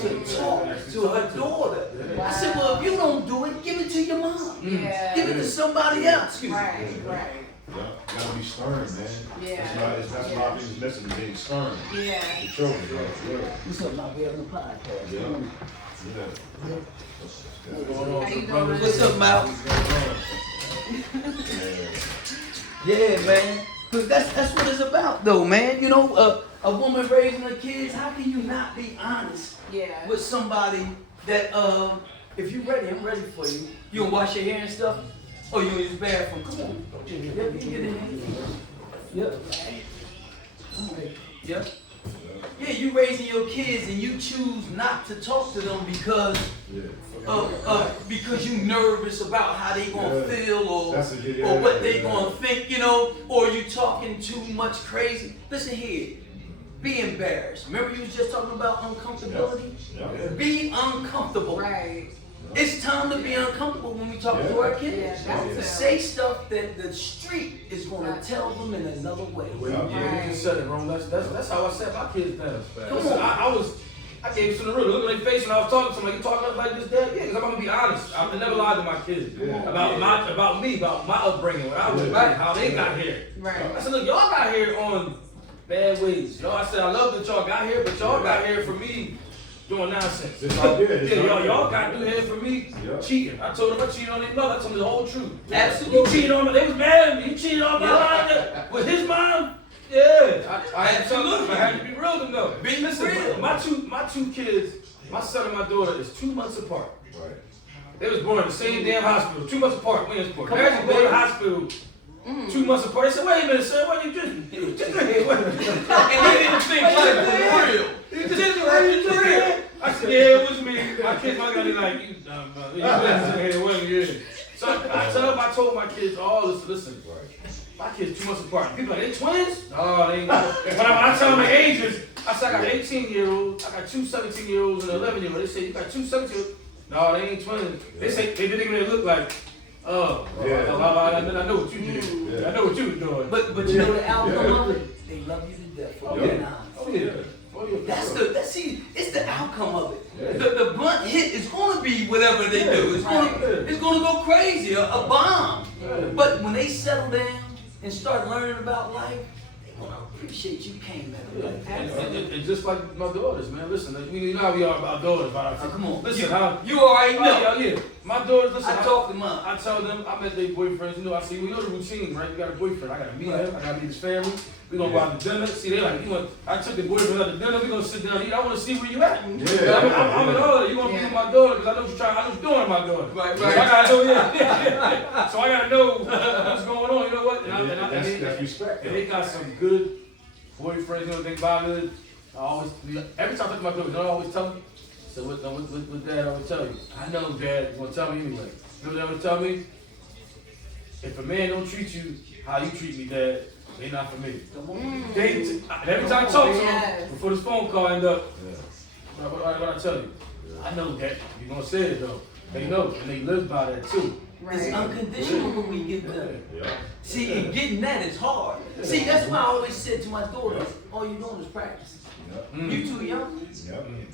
to talk to her daughter. I said, well, if you don't do it, give it to your mom. Yeah. Give it to somebody else. Excuse me. Right. Yeah, you gotta be stern, man. Yeah. That's a lot of things missing, being stern. Yeah. The children, yeah. What's up, my way on the podcast? Yeah. How you doing? What's up, Mal? Yeah, man. Cause that's what it's about, though, man. You know, a woman raising her kids. How can you not be honest Yeah. with somebody that, if you're ready, I'm ready for you. You gonna wash your hair and stuff? Oh, you gonna use the bathroom? Come on. Yep, you can get in here. Yep. Yep. Yeah, you raising your kids and you choose not to talk to them because because you nervous about how they gonna feel or what they gonna think, you know, or you talking too much crazy. Listen here, be embarrassed. Remember you was just talking about uncomfortability? Be uncomfortable. Right. It's time to be uncomfortable when we talk to our kids. Yeah, Say stuff that the street is gonna tell them in another way. Yeah, you said it wrong. That's how I set my kids down. Come Listen, on. I gave you some of the real. Look at their face when I was talking to them. Like, you talking like this, Dad? Yeah, because I'm gonna be honest. I never lied to my kids about me, about my upbringing, when I was how they got here. Right. I said, look, y'all got here on bad ways. Y'all, I said, I love that y'all got here, but y'all got here for me doing nonsense. Y'all got here for me cheating. I told them I cheated on their mother. I told them the whole truth. Absolutely. You cheated on me. They was mad at me. You cheated on my mom. With his mom? Yeah. I had to be real to them though. Listen, real. My two kids, my son and my daughter is 2 months apart. Right. They was born in the same damn hospital, 2 months apart, Williamsport. Imagine going to the hospital 2 months apart. They said, wait a minute, sir, what are you doing? You just and they didn't think like real. You just real. I said, yeah, it was me. My kids, my guy, like, you dumb mother. It wasn't good. So I told my kids, listen. My kids 2 months apart. People like, they twins? No, they ain't. When I tell them the ages, I said, I got 18-year-olds, I got 2 17-year-olds and an 11-year-old. They say, you got 2 17-year-olds? No, they ain't twins. They say, they didn't even look like, I know what you did. I know what you were doing. But you know the outcome of it? They love you to death for being honest. It's the outcome of it. The blunt hit is gonna be whatever they do. It's gonna go crazy, a bomb. But when they settle down and start learning about life, they're gonna appreciate you came at me. And just like my daughters, man. Listen, you know how we are about daughters. Come on, listen, you already know. Yeah. My daughters, listen. I talk to mine. I tell them I met their boyfriends. You know, I see we know the routine, right? You got a boyfriend. I gotta meet him. I gotta meet his family. We gonna go out to dinner. See, they like, I took the boyfriend out to dinner. We gonna sit down and eat. I want to see where you at. Yeah. I'm in order. You gonna be with my daughter because I know what you're trying. I know what you're doing with my daughter. Right. So I gotta know. Yeah. So I gotta know what's going on. You know what? That's respect. And they got some good boyfriends. You know what they buy good. Every time I talk to my daughter, I always tell me. So what Dad always tell you? I know Dad is gonna tell me anyway. You know what they always tell me? If a man don't treat you how you treat me, Dad, they not for me. And every time I talk to them, before this phone call end up, what I tell you? I know that you're gonna say it though. They know, and they live by that too. It's unconditional when we get done. See, and getting that is hard. See, that's why I always said to my daughters, all you doing is practicing. You too young.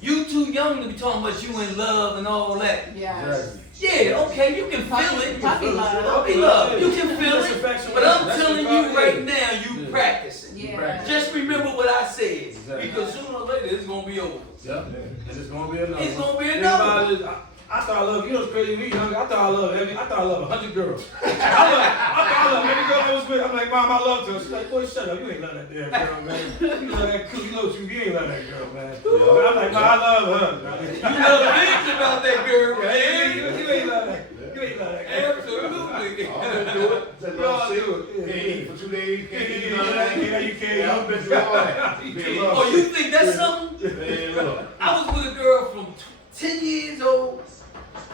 You too young to be talking about you in love and all that. Yeah, okay, you can feel it. Puppy love. Puppy love. You can feel it. But I'm telling you right now, you practicing. Just remember what I said. Because sooner or later, it's going to be over. And it's going to be another. It's going to be another. I thought I loved, you know what's crazy, me younger, I thought I loved 100 girls. I thought I loved every girl I was with. I'm like, Mom, I loved her. She's like, boy, shut up, you ain't love that damn girl, man. You love that cool, you know you ain't love that girl, man. But I'm like, Mom, I love her. You know things about that girl, man. You ain't love that. You ain't love that girl. Absolutely. I'll do it. You all do it. Can't eat for 2 days. Can't eat none of that. Yeah, you can't. Yeah, I've been through all that. Oh, you think that's something? Man, look. I was with a girl from 10 years old.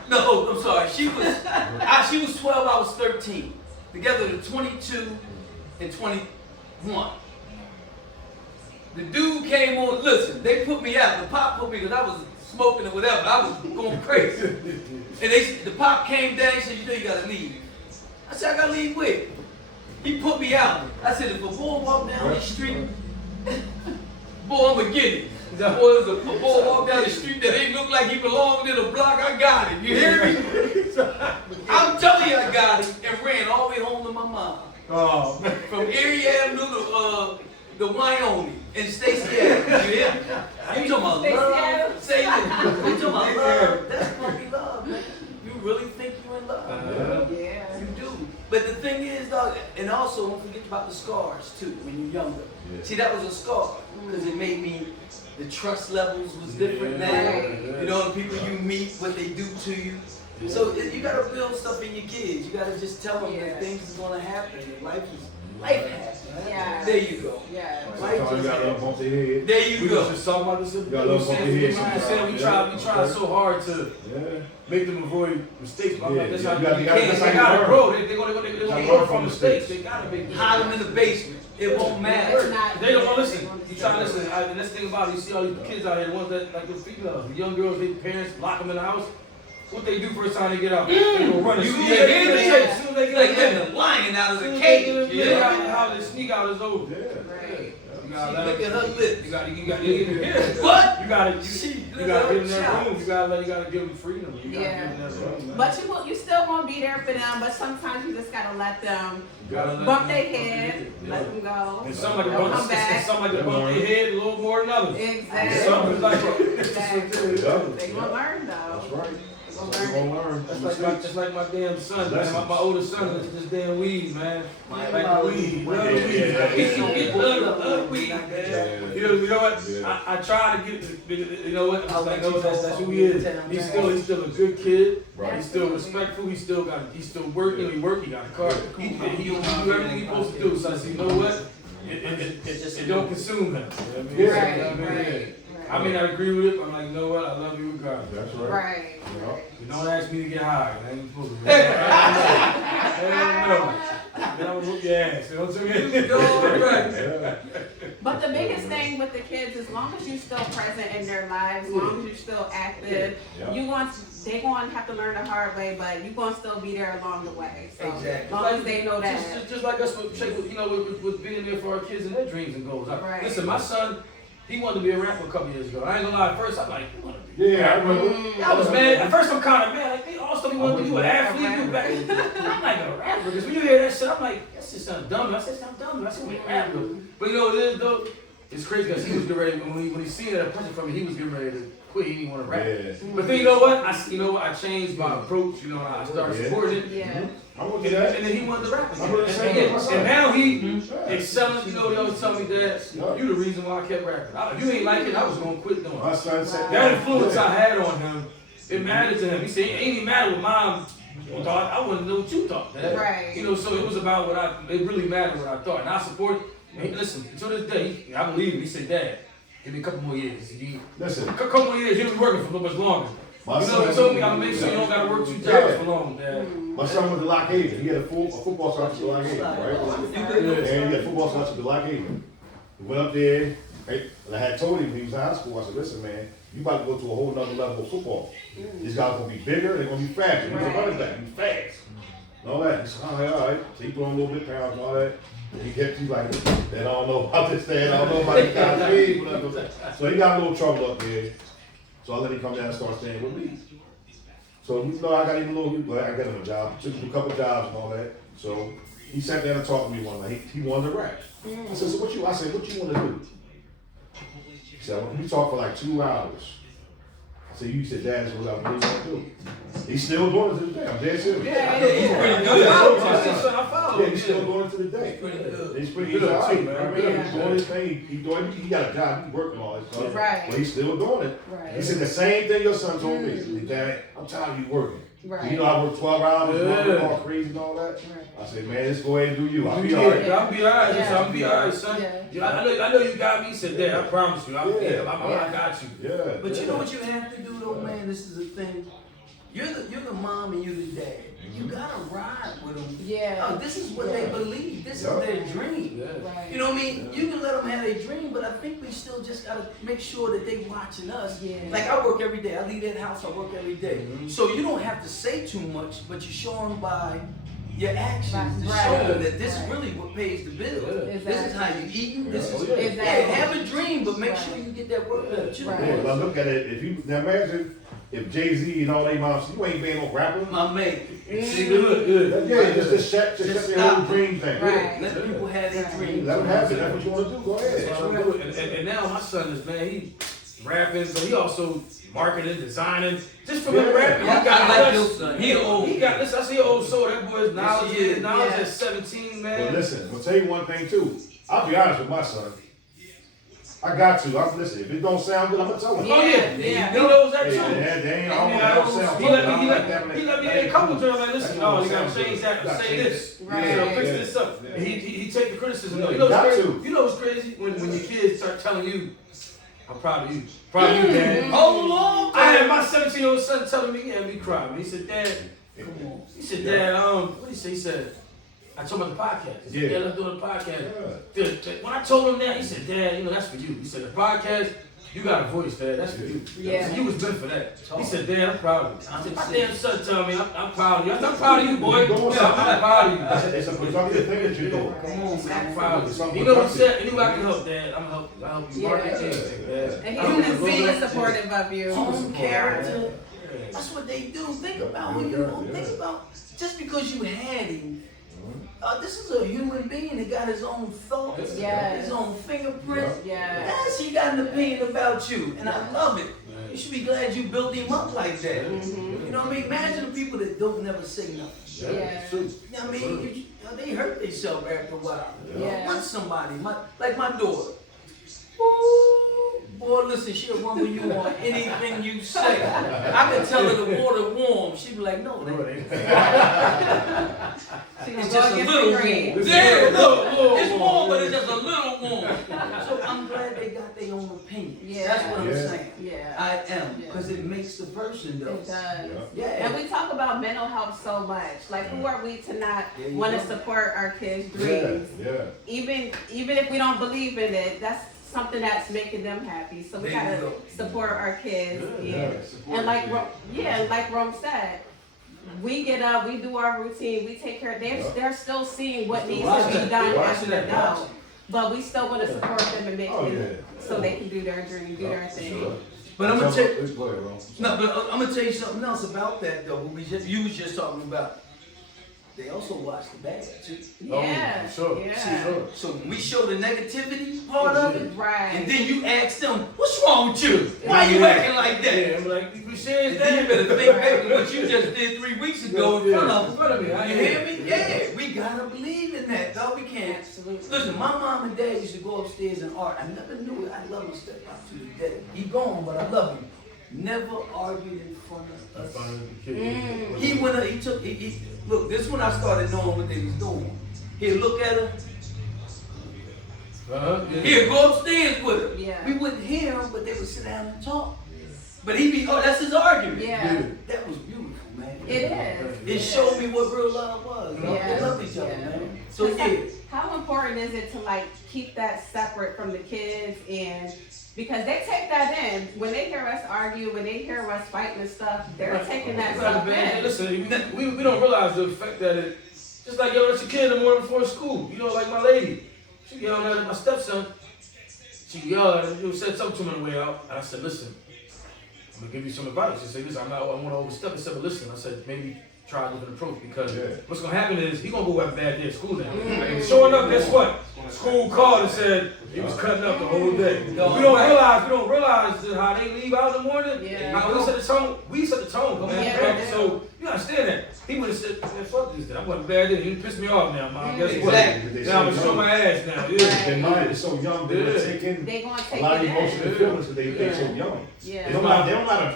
No, I'm sorry. She was 12, I was 13. Together to 22 and 21. The dude came on, listen, they put me out. The pop put me because I was smoking or whatever. I was going crazy. And the pop came down and said, you know you gotta leave. I said, I gotta leave with. He put me out. I said, if a boy walk down the street, boy, I'm gonna get it. Boy, there's a boy walk down the street that ain't look like he belonged in a block, I got him. You hear me? I'm telling you I got him and ran all the way home to my mom. Oh, From Erie Avenue to Wyoming and Stacey Avenue. You hear me? You talking about love? Say it. You talking about love? That's fucking love, man. You really think you in love? Yeah. You do. But the thing is, dog, and also don't forget about the scars too when you're younger. See, that was a scar because it made me. The trust levels was different now. You know, the people you meet, what they do to you. So you gotta build stuff in your kids. You gotta just tell them that things is gonna happen. And life happens. There you go. Life You got a little bump their head. there you we go. was just talking about this. You got a little bump their head. We try so hard to make them avoid mistakes. But I'm like, that's how You you gotta they gotta grow. They're gonna learn from mistakes. They gotta make Hide them in the basement. It won't matter. They don't want to listen. You try to listen. And that's the thing about it, you see all these kids out here, the ones that, like the females, the young girls, their parents lock them in the house. What they do first time they get out? They go run and sneak out. As soon as they Like get out, letting a lion out of the cage. how they sneak out is over. You gotta let Look at them. her lips. You gotta What? You gotta She give them their room. You gotta give them freedom. You gotta give them their room, man. But you still won't be there for them, but sometimes you just gotta let them bump their head, let them go. And some like a They'll bump, come back. some like a bump their head a little more than others. Exactly. Some is like Exactly. They gonna learn though. That's right. They gonna learn. That's like my damn son, man. My oldest son is this damn weed, man. My Like love weed. weed. Love weed. Yeah. He love weed, man. Yeah. You know what? I try to get, you know what? I was like, no, that's who he is. He's still a good kid. Right. He's still respectful. He's still working. He got a car. He do everything he's supposed to do. So I said, you know what? It don't consume him. You know what I mean? Right. I may not agree with it, but I'm like, you know what? I love you regardless. That's right. Right. You don't ask me to get high. I ain't supposed to. Hell no. Then I'm gonna whoop your ass. You know what I'm saying? But the biggest thing with the kids, as long as you're still present in their lives, as long as you're still active, Yeah. they're going to have to learn the hard way, but you're going to still be there along the way. So Exactly. as long as they know that. Just like us with being there for our kids and their dreams and goals. Right. Listen, my son, He wanted to be a rapper a couple years ago. I ain't gonna lie, at first I'm like, you wanna be Yeah, I remember. I was mad. At first I'm kind of mad. Like, they all stuff you want to do. You an athlete, you back. I'm like a rapper. Because when you hear that shit, I'm like, that shit sounds dumb. I said, sound dumb. I said, we a rapper. But you know what it is, though? It's crazy because he was getting ready, when he seen that person from me, he was getting ready to quit. He didn't want to rap. Yeah. But then you know what? I changed my approach. You know, I started supporting it. Yeah. I want to that. And then he wanted to rap again. I'm gonna say And now he excelling. You know, they always tell me that you the reason why I kept rapping. If you ain't like it, I was gonna quit doing My it. son said That influence I had on him, it mattered to him. He said, it ain't even matter what mom thought. I wanted to know what you thought. Dad. Right. You know, so it was about it really mattered what I thought. And I support it. Hey, listen, until this day, I believe him. He said, Dad, give me a couple more years. Listen. A couple more years, you'll be working for a little much longer. My You know, he son- told me I'm gonna make sure you don't gotta work 2 jobs for long, Dad. My son went to Lock Haven. He had a football scholarship to Lock Haven, right? And he had a football scholarship to Lock Haven. He went up there, right? And I had told him when he was in high school, I said, listen, man, you about to go to a whole nother level of football. These guys are gonna be bigger, they're gonna be faster. He's a running back, he's fast. And all that. He said, all right. So he put on a little bit of pounds and all that. And he kept you like, I don't know about this thing, I don't know about these guys. So he got a little trouble up there. So I let him come down and start staying with me. So you know, I got him I got him a job, took him a couple jobs and all that. So he sat down and talked to me one night. He wanted to rap. I said, so what you want to do? He said, well, we talked for like 2 hours. I said, you said, Dad, that's what I really want to do. He's still doing it to the day. I'm dead serious. Yeah, he's pretty good. I follow. Yeah, he's still doing it to the day. Pretty good. He's pretty good. He's all right, man. He's doing his thing. He got a job. He's working all this stuff. Right. But he's still doing it. Right. He said the same thing your son told me. He said, Dad, I'm tired of you working. Right. You know, I work 12 hours, Yeah. all crazy and all that. Right. I said, man, let's go ahead and do you. I'll be Yeah, all right. I'll be alright. Yeah. I'll be alright, son. Yeah. I know you got me. He said, Dad, I promise you. I got you. Yeah. But you know what you have to do though, man? This is the thing. You're the mom and you're the dad. You gotta ride with them. Yeah. This is what they believe. This is their dream. Right. You know what I mean? You can let them have their dream, but I think we still just gotta make sure that they watching us. Yeah. Like I work every day. I leave that house. I work every day. So you don't have to say too much, but you show them by your actions to show them that this is really what pays the bill. Yeah. This is how you eat. This is Exactly. have a dream, but make sure you get that work done too. Right. Yeah, but I look at it, if you now imagine if Jay-Z and all they moms, you ain't being no rapper. My mate. See, good. Yeah, just shut their whole dream thing. Right. Let people have their dreams. Let them have it. That's what you want to do. Go That's ahead. what I'm doing. And now my son is, man, he rapping, so he also marketing, designing. Just from him rapping, I he got like your son. He old. He got this. I see an old soul. That boy's knowledge. Yes, he is. Knowledge Yeah. at 17, man. But listen, I'll tell you one thing too. I'll be honest with my son. I got to. Listen, if it don't sound good, I'm gonna tell him. Oh yeah, Yeah. he knows that Hey, too. they ain't all He don't sound let good. me, I he like that, let, he man. let me in a couple times, like, listen, That oh, you don't gotta sound change good. that, Gotta say change this. Right. You know, Yeah, fix yeah. this up. Yeah. And he take the criticism. Yeah, You you know what's got crazy? to. You know what's crazy? When your kids start telling you, I'm proud of you. Proud of you, Dad. Hold on. I had my 17-year-old son telling me, yeah, me crying. He said, Dad, Come on. he said, Dad, what did he say? He said, I told him about the podcast. He said, Yeah. Dad, let's do the podcast. When I told him that, he said, Dad, you know, that's for you. He said, the podcast, you got a voice, Dad. That's for you. Yeah. So you was meant for that. He said, Dad, I'm proud of you. I said, my I'm damn son telling me, I'm proud of you. I said, I'm proud of you, boy. You're doing Yeah, I'm proud of you. It's a productive thing that you're doing. Come on, I'm man. proud of Something you. You know what he productive. said? Any way I can help, Dad, I'm help you. I help you. Yeah. Market anything, Dad. And I help he's you. being supportive of you. Home character. That's what they do. Think about who you know. Think about just because you had him. This is a human being that got his own thoughts, Yes. his own fingerprints. Yeah. Yes, he got an opinion about you, and I love it. You should be glad you built him up like that. You know what I mean? Imagine the people that don't never say nothing. Yeah. You know what I mean? They hurt themselves after a while. Yeah. Once somebody, like my daughter. Ooh, boy, listen, she'll rumble you on anything you say. I can tell her the water warm. She'd be like, no, it ain't. It's just a little warm. Yeah, look, it's warm, but it's just a little warm. So I'm glad they got their own opinion. Yeah. That's what I'm Yeah. saying. Yeah. I am, because it makes the person though. It does. Yeah. And we talk about mental health so much. Like, who are we to not There you want to go. support our kids' Yeah, dreams? yeah. Even if we don't believe in it, that's something that's making them happy. So we There you gotta go. support our kids. Yeah. And like Rome said, we get up, we do our routine, we take care. They're still seeing what needs to be done as an adult. but we still want to support them and make Oh, them yeah. so they can do their dream, do their thing. Sure. But I'm gonna tell you, Go ahead, Ron. no, but I'm gonna tell you something else about that though. You was just talking about. They also watch the bad too. Yeah, sure. yeah. Sure. So when we show the negativity part of it, Right. and then you ask them, "What's wrong with you? Why you acting like that?" Yeah, I'm like, you serious, And then you Dad? better think back to what you just did 3 weeks ago in front of In front of me, them. I You hear hear me? Yeah, we gotta believe in that, dog. We can't. Absolutely. Listen, my mom and dad used to go upstairs and art. I never knew it. I love my stepmom to this day. He gone, but I love him. Never argued in front of us. He went up, he look, this is when I started knowing what they was doing. He'd look at her, he'd go upstairs with her. Yeah. We wouldn't hear him, but they would sit down and talk. But he'd be, that's his argument. Yeah. That was beautiful, man. It is. It showed me what real love was. You know? Yeah. They loved each other, Yeah. man. So yeah. How important is it to like keep that separate from the kids, and because they take that in when they hear us argue, when they hear us fighting and stuff, they're taking that stuff in. Listen, we don't realize the effect that it. Just like yo, it's a kid in the morning before school. You know, like my lady, she yelled at my stepson. She yelled at him. You said something to him on the way out, and I said, "Listen, I'm gonna give you some advice." She said, "Listen, I want to overstep." I said, "But listen," I said, "Maybe try a different approach because what's gonna happen is he's gonna go have a bad day at school now." And sure enough, guess what? School called and said he was cutting up the whole day. We don't realize how they leave out in the morning. Yeah. How we set the tone. We set the tone. Yeah. So you understand that? He would have said, "Man, fuck this. I'm going to bad day. He pissed me off now, Mom. Guess what? Exactly. Now I'm gonna show my ass now." Yeah. Their mind is so young, they're gonna take in They gonna a take lot of it emotional in. feelings because they're so young. Yeah. They don't know how to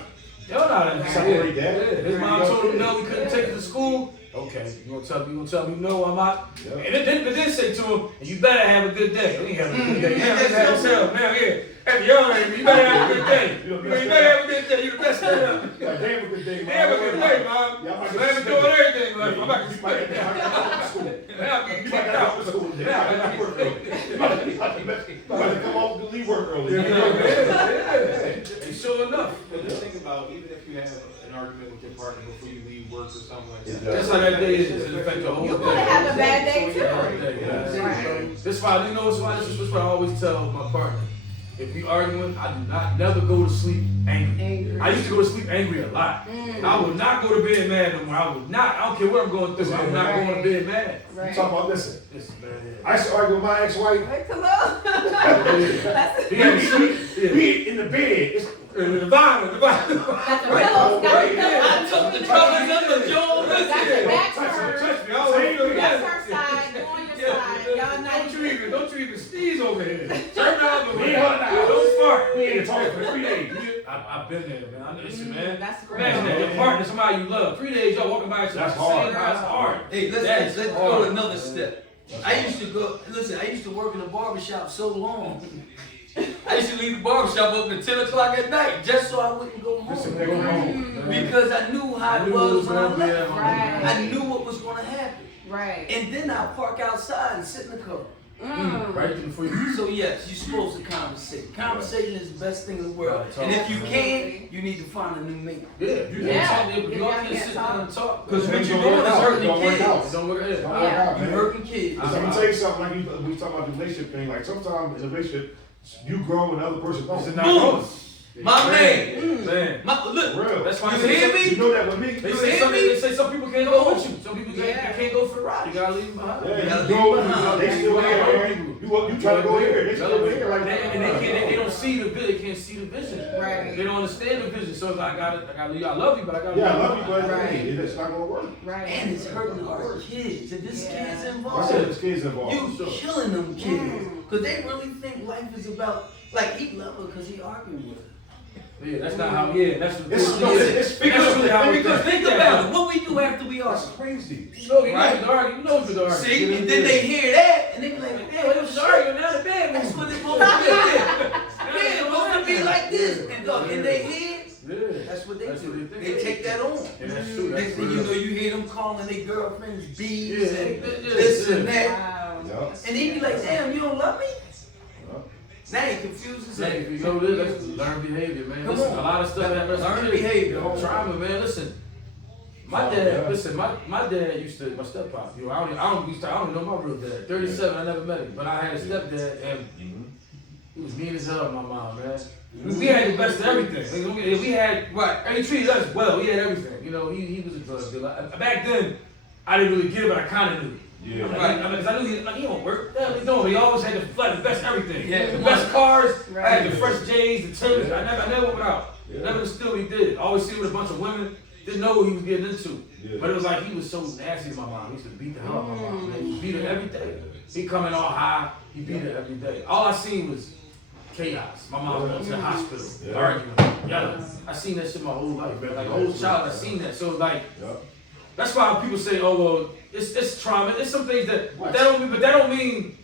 Y'all know how separate that. Yeah. His mom told him no, we couldn't take it to school. Okay, you gonna tell me no, I'm out. Yeah. And then say to him, "You better have a good day." He have a good day. Yeah, now here. At the young age, you better have a good day. You better have a good day. You the best day ever. Like, they have a good day, They man. have a good day, Mom. Yeah, I'm I'm doing everything. Like, I'm about to You might spend get out of school. Now I'm getting You might kicked get out out. of school. You might not work early. You might come off and leave work early. And sure enough. But just think about, even if you have an argument with your partner before you leave work or something like that. That's how that day is. It affects your whole You day. gonna have a bad day too. Right. This why you know what's this is what I always tell my partner. If we arguing, I do not never go to sleep angry. I used to go to sleep angry a lot. I would not go to bed mad no more. I would not. I don't care what I'm going through. I'm not going to bed mad. Right. Talk about, listen. Listen, man. I used to argue with my ex-wife. Wait, Khalil. That's Be in the bed. The vinyl. got the pillows. Got the pillows. I took the covers up of Joel. Got your back Touch turned. me. I always feel That's bad. her side. Go on your side. Y'all not Don't you even sneeze over here. Turn the other way. Me and her now. Don't fart. We ain't talking for 3 days. I've been there, man. I know this, man. That's great. Imagine that. Your partner, somebody you love. 3 days, y'all walking by each other. That's hard. That's hard. Hey, That's let's hard. go to another step. I used to work in a barbershop so long. I used to leave the barbershop up at 10 o'clock at night just so I wouldn't go home. Because I knew how it was when I left. Right. I knew what was going to happen. Right. And then I park outside and sit in the car. Right before you. So yes, you're supposed to conversate. Conversation is the best thing in the world. And if you can't, you need to find a new mate. Yeah, you Yeah. can't talk. You You all gotta can't get sit down and talk. talk. Because what It you're don't doing work is out. hurting It don't the work kids. out. It don't work out. It's not work out, You're man. hurting kids. So I'm gonna tell you something, like we talk about the relationship thing, like sometimes in a relationship, you grow and the other person This is don't. not Boom. wrong. My man. Man. Look, Real. That's why you I say hear some- me? You know that with me. They say some people can't go with you. Some people can't go for the ride. You gotta leave them behind. Yeah, gotta you go, leave behind. they still here. You try to go here, they still here like that. And they don't see the vision. They can't see the vision. Right. They don't understand the vision. So it's like, I gotta leave. I love you, but I gotta leave. Yeah, I love you, but Right. it's not gonna work. Right. and it's hurting our kids. If this Yeah. kid's I involved, said there's kids involved. you killing them kids. Because they really think life is about, like, he love her because he arguing with her. Yeah, that's not how. Yeah, that's what. It's Because think that. about it. What we do after we That's argue. crazy. You know, you Right? know the argument. You know the argument. See, and then they hear that, and they be like, man, It was arguing now the bed. that's what it's supposed to be. Yeah, it's supposed to be like this. And dog, in their heads, Yeah. that's what they That's do. what they They think. take that on. And that's true. Next That's thing you real. know, you hear them calling their girlfriends bees Yeah, and yeah, this yeah. and that. Wow. Yeah. And he be like, damn, you don't love me? Yeah. Now he confuses Hey, him. you know this, that's learn behavior, man. Come Listen, on. a lot of stuff that Learn behavior. Trauma, man. Listen, My dad, listen, my dad used to, my stepfather, you know, I don't know my real dad. 37, I never met him, but I had a stepdad, and he was mean as hell, my mom, man. We had the best of everything. We had, and he treated us well. We had everything. You know, he was a drug dealer. Back then, I didn't really get it, but I kind of knew. Yeah. Because I knew he don't work. What the hell he doing? He always had the best everything. Yeah, the best cars. Right. I had the fresh J's, the Timbers. I never went without. Yeah. Never understood what he did. Always see him with a bunch of women. Didn't know what he was getting into. Yeah. But it was like he was so nasty to my mom. He used to beat the hell out of my mom. Man. He beat her every day. He coming all high. He beat her every day. All I seen was chaos. My mom went to the hospital, arguing, yelling. I seen that shit my whole life, man. Like a whole child, I seen that. So like, that's why people say, oh well, it's trauma. It's some things that that don't mean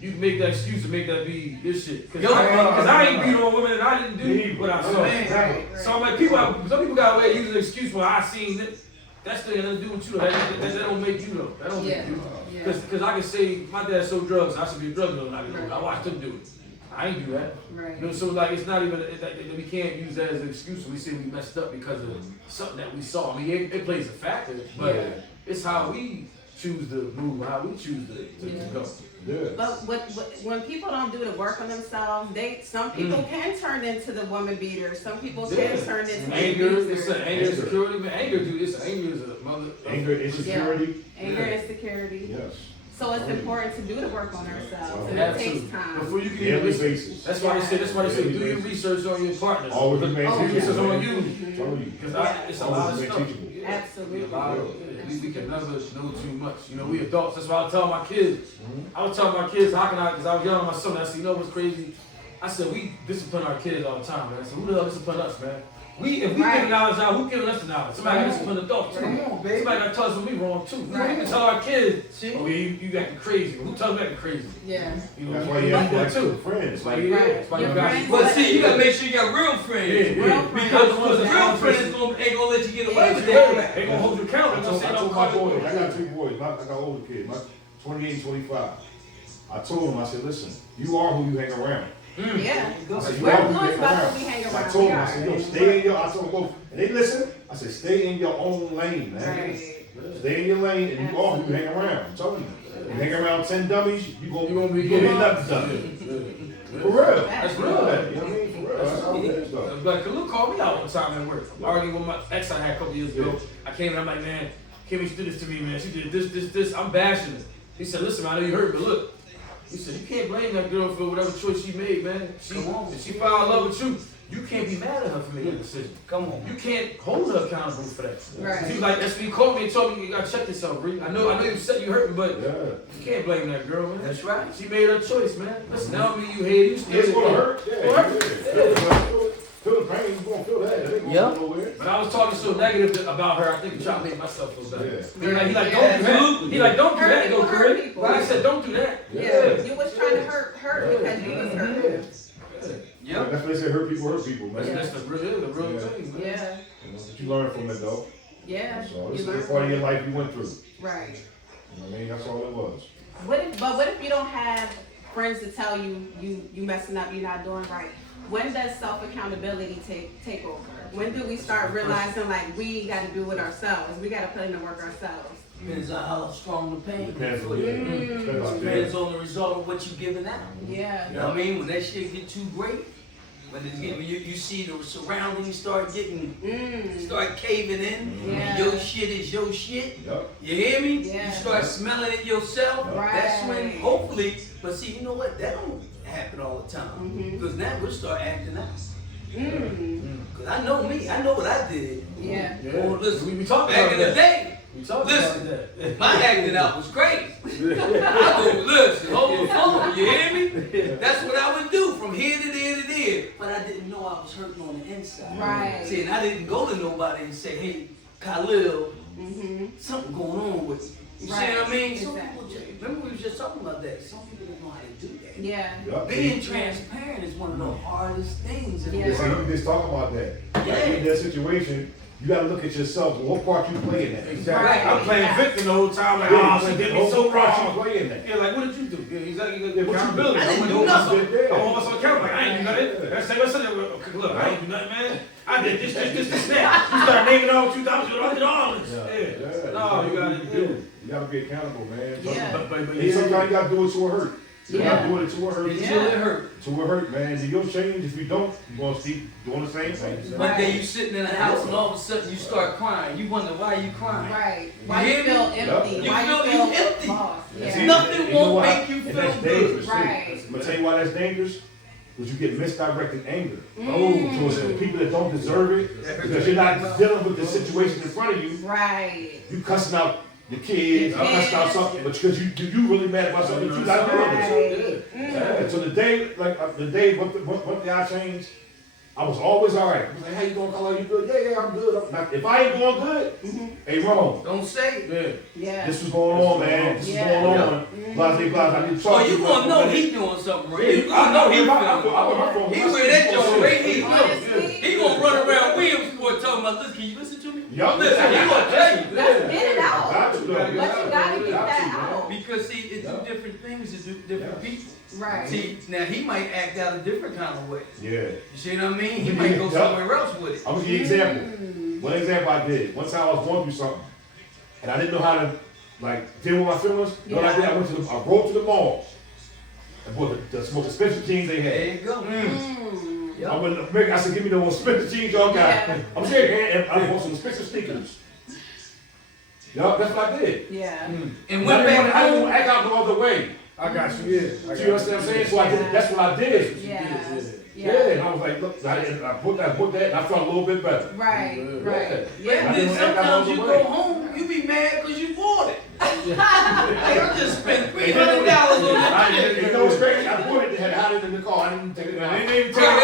you can make that excuse to make that be this shit. Cause I ain't beat on women and I didn't do what I saw. Right. So I'm like, some people got a way of using an excuse for I seen it. That's still nothing to do with you. That don't make you though. That don't make you. Because I can say my dad sold drugs. I should be a drug dealer. I watched him do it. I ain't do that. Right. You know, so like it's not even we can't use that as an excuse when we say we messed up because of something that we saw. I mean, it plays a factor, but it's how we choose to move, how we choose to go. Yeah. But when people don't do the work on themselves, some people can turn into the woman beaters. Some people can turn into anger. the It's an anger, insecurity. Man, anger is a mother. Anger, insecurity. Anger, insecurity. Yes. So it's important to do the work on ourselves, and it takes time. Before you can Daily even basis. That's why they say do your research on your partner. Always remain do your research teachable. on you. Totally. Because it's a lot of stuff. Absolutely. We can never know too much. You know, we adults. That's why I tell my kids. I was telling my kids, how can I? Because I was yelling at my son. I said, you know what's crazy? I said, we discipline our kids all the time, man. I said, who the hell discipline us, man? If we give knowledge out, who giving us the knowledge? Somebody got to discipline adults too. Come on, baby. Somebody got to tell us when we wrong too. We can tell our kids, oh, you acting crazy. Who tells me acting crazy? Yeah. You know, That's why you have that like friends. That's why you got. But see, you gotta make sure you got real friends. Because real friends ain't gonna let you get away with that. They gonna hold you accountable. I told my boys, I got 3 boys, I got older kids, 28 and 25. I told them, I said, listen, you are who you hang around. Yeah. I said, you We're are who you influenced hang by around. who we hang So I around. told them, I said, yo, stay in your, I told them, go, and they listen. I said, stay in your own lane, man. Right. Stay in your lane, and you are who you hang around. I'm telling you. You hang around 10 dummies, you gonna be nothing dummy. For real. That's For real. real. You know what I mean? For real. That's how it is, though. Like, Khalil called me out one time at work. Arguing with my ex I had a couple years ago. I came and I'm like, man, Kimmy, she did this to me, man. She did this. I'm bashing her. He said, listen, man, I know you hurt, but look. He said, you can't blame that girl for whatever choice she made, man. If she fell in love with you, you can't be mad at her for making a decision. Come on. You can't hold her accountable for that. Right. He was like, that's when he called me and told me, you gotta check yourself, Bree. I know you said you hurt me, but you can't blame that girl, man. That's right. She made her choice, man. Listen, that don't mean you hate it. You still It's gonna hurt. Yeah. Feel the pain, you're gonna feel that. It ain't gonna Yep. go nowhere. But I was talking so negative about her, I think I'm trying to make myself feel better. Yeah. He like, don't do that. He like, don't do that. Go, Hurt Corinne. people. But I said, don't do that. Yeah. You was trying to hurt because you was hurt. Yep. That's why they say hurt people, man. That's the real Yeah. thing, man. Yeah. You know, but you learn from it, though. Yeah. So this You is learn the part of from your it. life you went through. Right. You know what I mean? That's all it was. What if you don't have friends to tell you messing up, you're not doing right? When does self-accountability take over? When do we start realizing like we got to do it ourselves? We got to put in the work ourselves. Depends on how strong the pain Depends is on for you. Depends you. on the result of what you're giving out. Yeah. You know what I mean? When that shit get too great, when you see the surroundings start start caving in, Yeah. and your shit is your shit. Yep. You hear me? Yeah. You start smelling it yourself. Right. That's when, hopefully, but see, you know what? That don't happen all the time. Because now we'll start acting out. Because I know me. I know what I did. Yeah. Oh, listen, We talked back about in the that. day, We talked Listen. about that. my acting out was crazy. I go, listen, hold the phone, you hear me? That's what I would do from here to there to there. But I didn't know I was hurting on the inside. Right. See, and I didn't go to nobody and say, hey, Khalil, something going on with you. You Right. see what I mean? Some Exactly. people just, remember we was just talking about that. Some people don't know how to do that. Yeah. Yep. Being transparent is one of the hardest things in the Yeah. Yeah, see, world. you just talk about that. Yeah. Like, in that situation, you gotta look at yourself. What part you play in that? Exactly. Right. I'm playing victim the whole time, like, Yeah, oh, she did me what so part you wrong. play in that? Yeah, like, what did you do? Yeah, exactly. What you building? I didn't I'm do doing nothing. myself. I'm on myself account. Like, I ain't do nothing. That's like, look, I ain't do nothing, man. I did this, that. You start naming all what you done. I did all this. gotta be accountable, man. Yeah. But And sometimes you gotta do it to a hurt. You Yeah. gotta do it to a hurt. Until it hurt. To a hurt, man. And you'll change. If you don't, you're gonna keep doing the same thing. One day you sitting in a house and all of a sudden you start crying. You wonder why you crying. Right. Why You you hear feel me? empty? You Why feel you feel empty. lost? And Yeah. see, Nothing and you know won't why? make you And feel that's good. dangerous, too. Right. I'm gonna tell you why that's dangerous. Because you get misdirected anger. Mm. So it's the people that don't deserve it, because you're not dealing with the situation in front of you. Right. You cussing out your kids, Your cussing out kids. something, but because you really mad about something that you're not dealing with. Right. Yeah. So the day, one day I changed, I was always all right. I was like, how you doing, Carl? You good? Yeah, I'm good. Now, if I ain't doing good, hey, Rome, Don't say it. Yeah. this was going on, man. This Yeah. is going on. Blase, blase. I need to talk Oh, to you you. gonna know he doing something right. You I gonna know know he I feeling. He with that joint right here. He gonna run around Williamsport talking about, listen, can you listen to me? Yup. Listen, he gonna tell you. Let's get it out. Got to, though. But you gotta get Got that to, man. out. Because see, it's two different things to do different people. Right. See, now he might act out a different kind of way. Yeah. You see what I mean? He might go Yup. somewhere else with it. I'm gonna give you an example. One example I did. One time I was going through something, and I didn't know how to like deal with my feelings. You know what I did? I rode to the mall and bought the most expensive jeans they There had. you go. I said, give me the most expensive jeans y'all got. Yeah. I'm serious, and I bought some expensive sneakers. Yup, that's what I did. Yeah. And And went back I didn't home. act out no other way. I got you, yeah. Do you understand what I'm saying? So I did, that's what I did. Yeah. Yeah, and I was like, look, I put that, and I felt a little bit better. Right. Right. And Yeah. then didn't act out sometimes no you other go way. home, you be mad because you bought it. Like, I just spent $300 on that shit. You know what's crazy? I bought it, they had it in the car, I didn't even take it out. They didn't even Right,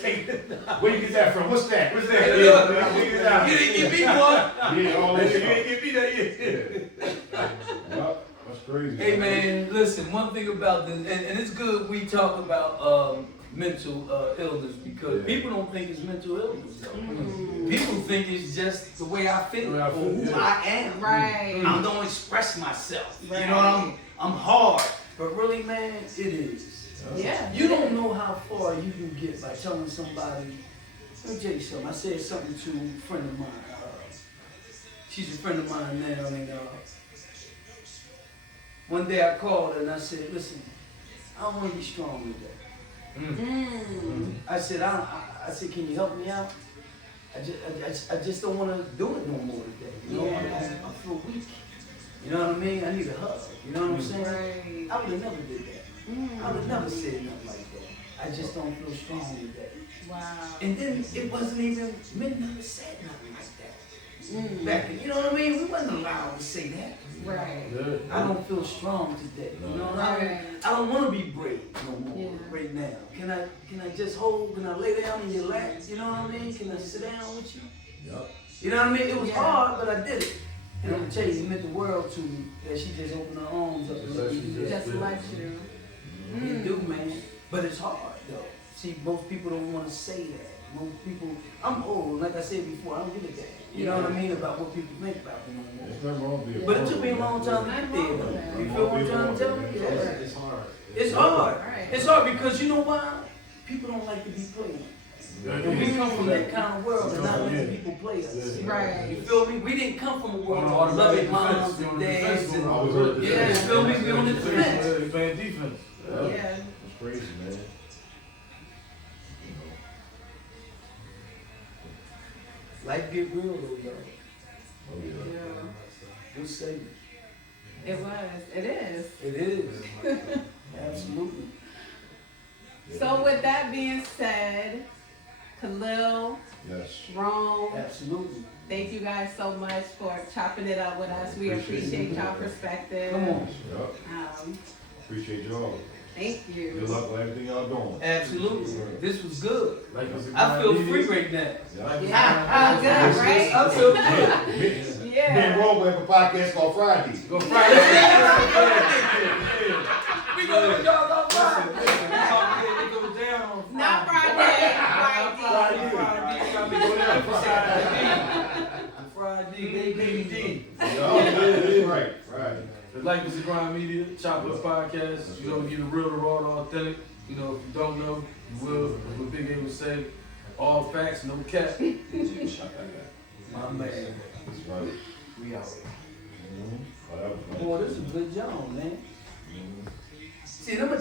take yeah, it. Where you get that from? What's that? What's that? Hey, Yeah, look, yeah, you didn't give me one. yeah, all You that ain't stuff. give me that yet. Yeah, that's crazy. Hey man, listen, one thing about this, and it's good we talk about mental illness because people don't think it's mental illness though. People think it's just the way I feel or who I am. Right. I don't express myself. Right. You know, I'm hard. But really, man, it is. Yeah. You don't know how far you can get by telling somebody. Let me tell you something. I said something to a friend of mine. She's a friend of mine now, and one day I called her and I said, listen, I don't want to be strong today. I said, I said, can you help me out? I just don't want to do it no more today. You know, I feel weak. You know what I mean? I need a hug. You know what I'm saying? Right. I would have never did that. I would have never said nothing like that. I just don't feel strong today. Wow. And then it wasn't even, men never said nothing like that. Back then, you know what I mean? We wasn't allowed to say that. Right. I don't feel strong today. You know what I mean? Right. I don't want to be brave no more Yeah. right now. Can I just hold? Can I lay down in your lap? You know what I mean? Can I sit down with you? You know what I mean? It was Yeah. hard, but I did it. And I'm gonna tell you, it meant the world to me that she just opened her arms up and let me do that. Just like you. It do, man. But it's hard though. See, most people don't want to say that. Most people, I'm old, like I said before, I don't give a damn. You know what I mean about what people think about me no more. There's nothing wrong with being But it took me a long time to get there. though. You feel what I'm trying to tell you? Yeah. It's hard. It's hard. Right. It's hard because you know why? People don't like to be played. And we come from that kind of world and not letting people play us. Right. You feel me? We didn't come from a world On of automatic loving defense. moms We on and the defense. dads. We And, on I was the on the yeah, you defense. feel me? We on the defense. Yeah, you playing defense. Yeah. It's crazy, man. Life get real though, y'all. Oh yeah. Yeah. Good say. It was. It is. It is. Absolutely. So with that being said, Khalil, Yes. Rome, Absolutely. thank you guys so much for chopping it up with us. We appreciate y'all perspective. Come on. Yup. Appreciate y'all. Thank you. Good luck with everything y'all doing. Absolutely. This was good. Like it's a I feel grind free media. right now. Yeah. Good, right? I feel good. Yeah. Me Yeah. and Rome have a podcast called Friday. Go Friday. We gonna do y'all on Friday. It goes down on Not Friday. Friday. Friday, baby D. That's right. Friday. The Life is a Grind Media, Chop Up Podcast. You know, we get the real, the raw, the authentic. You know, if you don't know, you will. What Big A would say, all facts, no cap. My man. That's right. We out. Oh, that was nice. Boy, this is a good job, man. See, let me